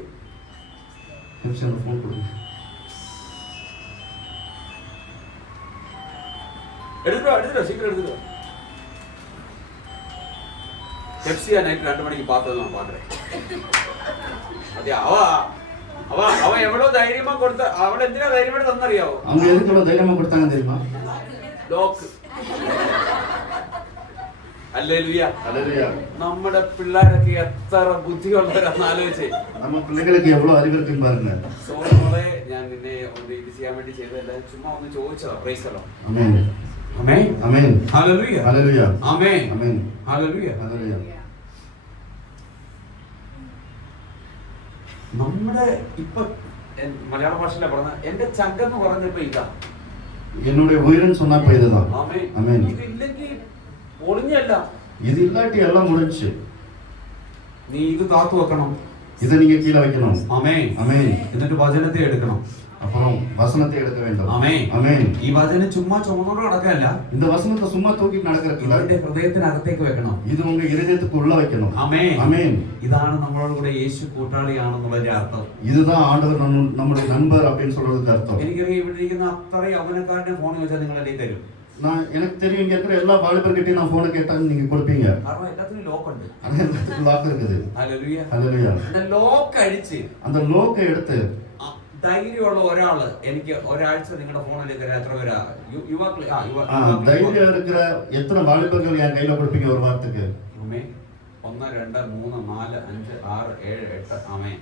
கிப்சி அந்த போன் கொடு. എടുത്തോ സീക്കിരം എടുത്തോ. പെപ്സിയാ നൈറ്റ് 2 മണിക്ക് பார்த்தது நான் பாக்குறேன். അതെ അവൻ എവളോ ധൈര്യമാ കൊടുത്ത അവൾ എന്തിനാ ധൈര്യമായിട്ട് തന്നറിയാവോ? அவங்க எதுக்கு இவ்வளவு தைரியமா கொடுத்தாங்க தெரியுமா? ലോക്ക്. ഹല്ലേലൂയ. ஹalleluya. നമ്മുടെ പിള്ളേരൊക്കെ എത്ര ബുദ്ധിയുള്ളവരാന്ന് ആലോചിച്ചേ. நம்ம பிள்ளைகளுக்கு எவ்வளவு அறிவு இருக்குன்னு பாருங்க. സോളെ ഞാൻ നിന്നെ ഒന്ന് ഇത് ചെയ്യാൻ വേണ്ടി ചെയ്തതല്ല, ചുമ്മാ ഒന്ന് ചോദിച്ചതാ. Praise the lord. ஆமென். ആമേൻ. ஆமென். ഹല്ലേലൂയ. ஹalleluya. ആമേൻ. ஆமென். ഹല്ലേലൂയ. ஹalleluya. നമ്മുടെ ഇപ്പൊ മലയാള ഭാഷയിലെ പറഞ്ഞ എന്റെ ചങ്കെന്ന് പറഞ്ഞപ്പോ ഇതാ. என்னுடைய உயிர்னு சொன்னப்ப இதுதான். ആമേൻ. ஆமென். ഇതില്ലെങ്കിൽ പൊളിഞ്ഞല്ല. இது இல்லாட்டி எல்லாம் முடிஞ்சு. നീ ഇത് കാത്തു വെക്കണം. இதை நீங்க கீழே வைக்கணும். ആമേൻ. ஆமென். എന്നിട്ട് വചനത്തെ എടുക്കണം. அப்புறம் வசனத்தை எடுக்க வேண்டும். ആമേൻ. ஆமென். ഈ വചനം ചുമ്മാ ചുമന്നോട് കിടക്കല്ല. இந்த வசனத்தை சும்மா தூக்கிட்டு நடக்கிறதுல ഇതിന്റെ ഹൃദയത്തിനകത്തേക്ക് വെക്കണം. இது உங்க இருதயத்துக்கு உள்ள வைக்கணும். ആമേൻ. ஆமென். ഇതാണ് നമ്മളോട് കൂടെ യേശു കൂട്ടാളിയാണെന്നുള്ളതിന്റെ അർത്ഥം. இதுதான் ஆண்டவர் நம்முடைய நண்பர் அப்படின்னு சொல்றதுக்கு அர்த்தம். എനിക്കറിയാം ഇവിടെ ഇരിക്കുന്ന അത്രയും അവനക്കാരനെ ഫോൺ വെച്ചാൽ നിങ്ങൾ എല്ലാം തരും. எனக்கு தெரியும் இங்க இருக்கிற எல்லா வாலிபர்கிட்டையும் நான் போனை கேட்டாங்க நீங்க கொடுப்பீங்க. കാരണം എല്ലാത്തിനും ലോക്ക് ഉണ്ട്. ஆனா எல்லாத்துக்கும் லாக் இருக்குது. ഹല്ലേലൂയ. ஹல்லேலூயா. அந்த ലോക്ക് അടിച്ച് அந்த ലോക്ക് എടുത്ത് ധൈര്യമുള്ള ഒരാള് എനിക്ക് ഒരാഴ്ച നിങ്ങളുടെ ഫോണിലേക്ക് എത്ര പേരാ യുവാക്കൾ தைரியம் இருக்கிற எத்தனை வாலிபர்கள் என் கையில கொடுப்பீங்க ஒரு வாரத்துக்கு? 1 2 3 4 5 6 7 8 ആമേൻ.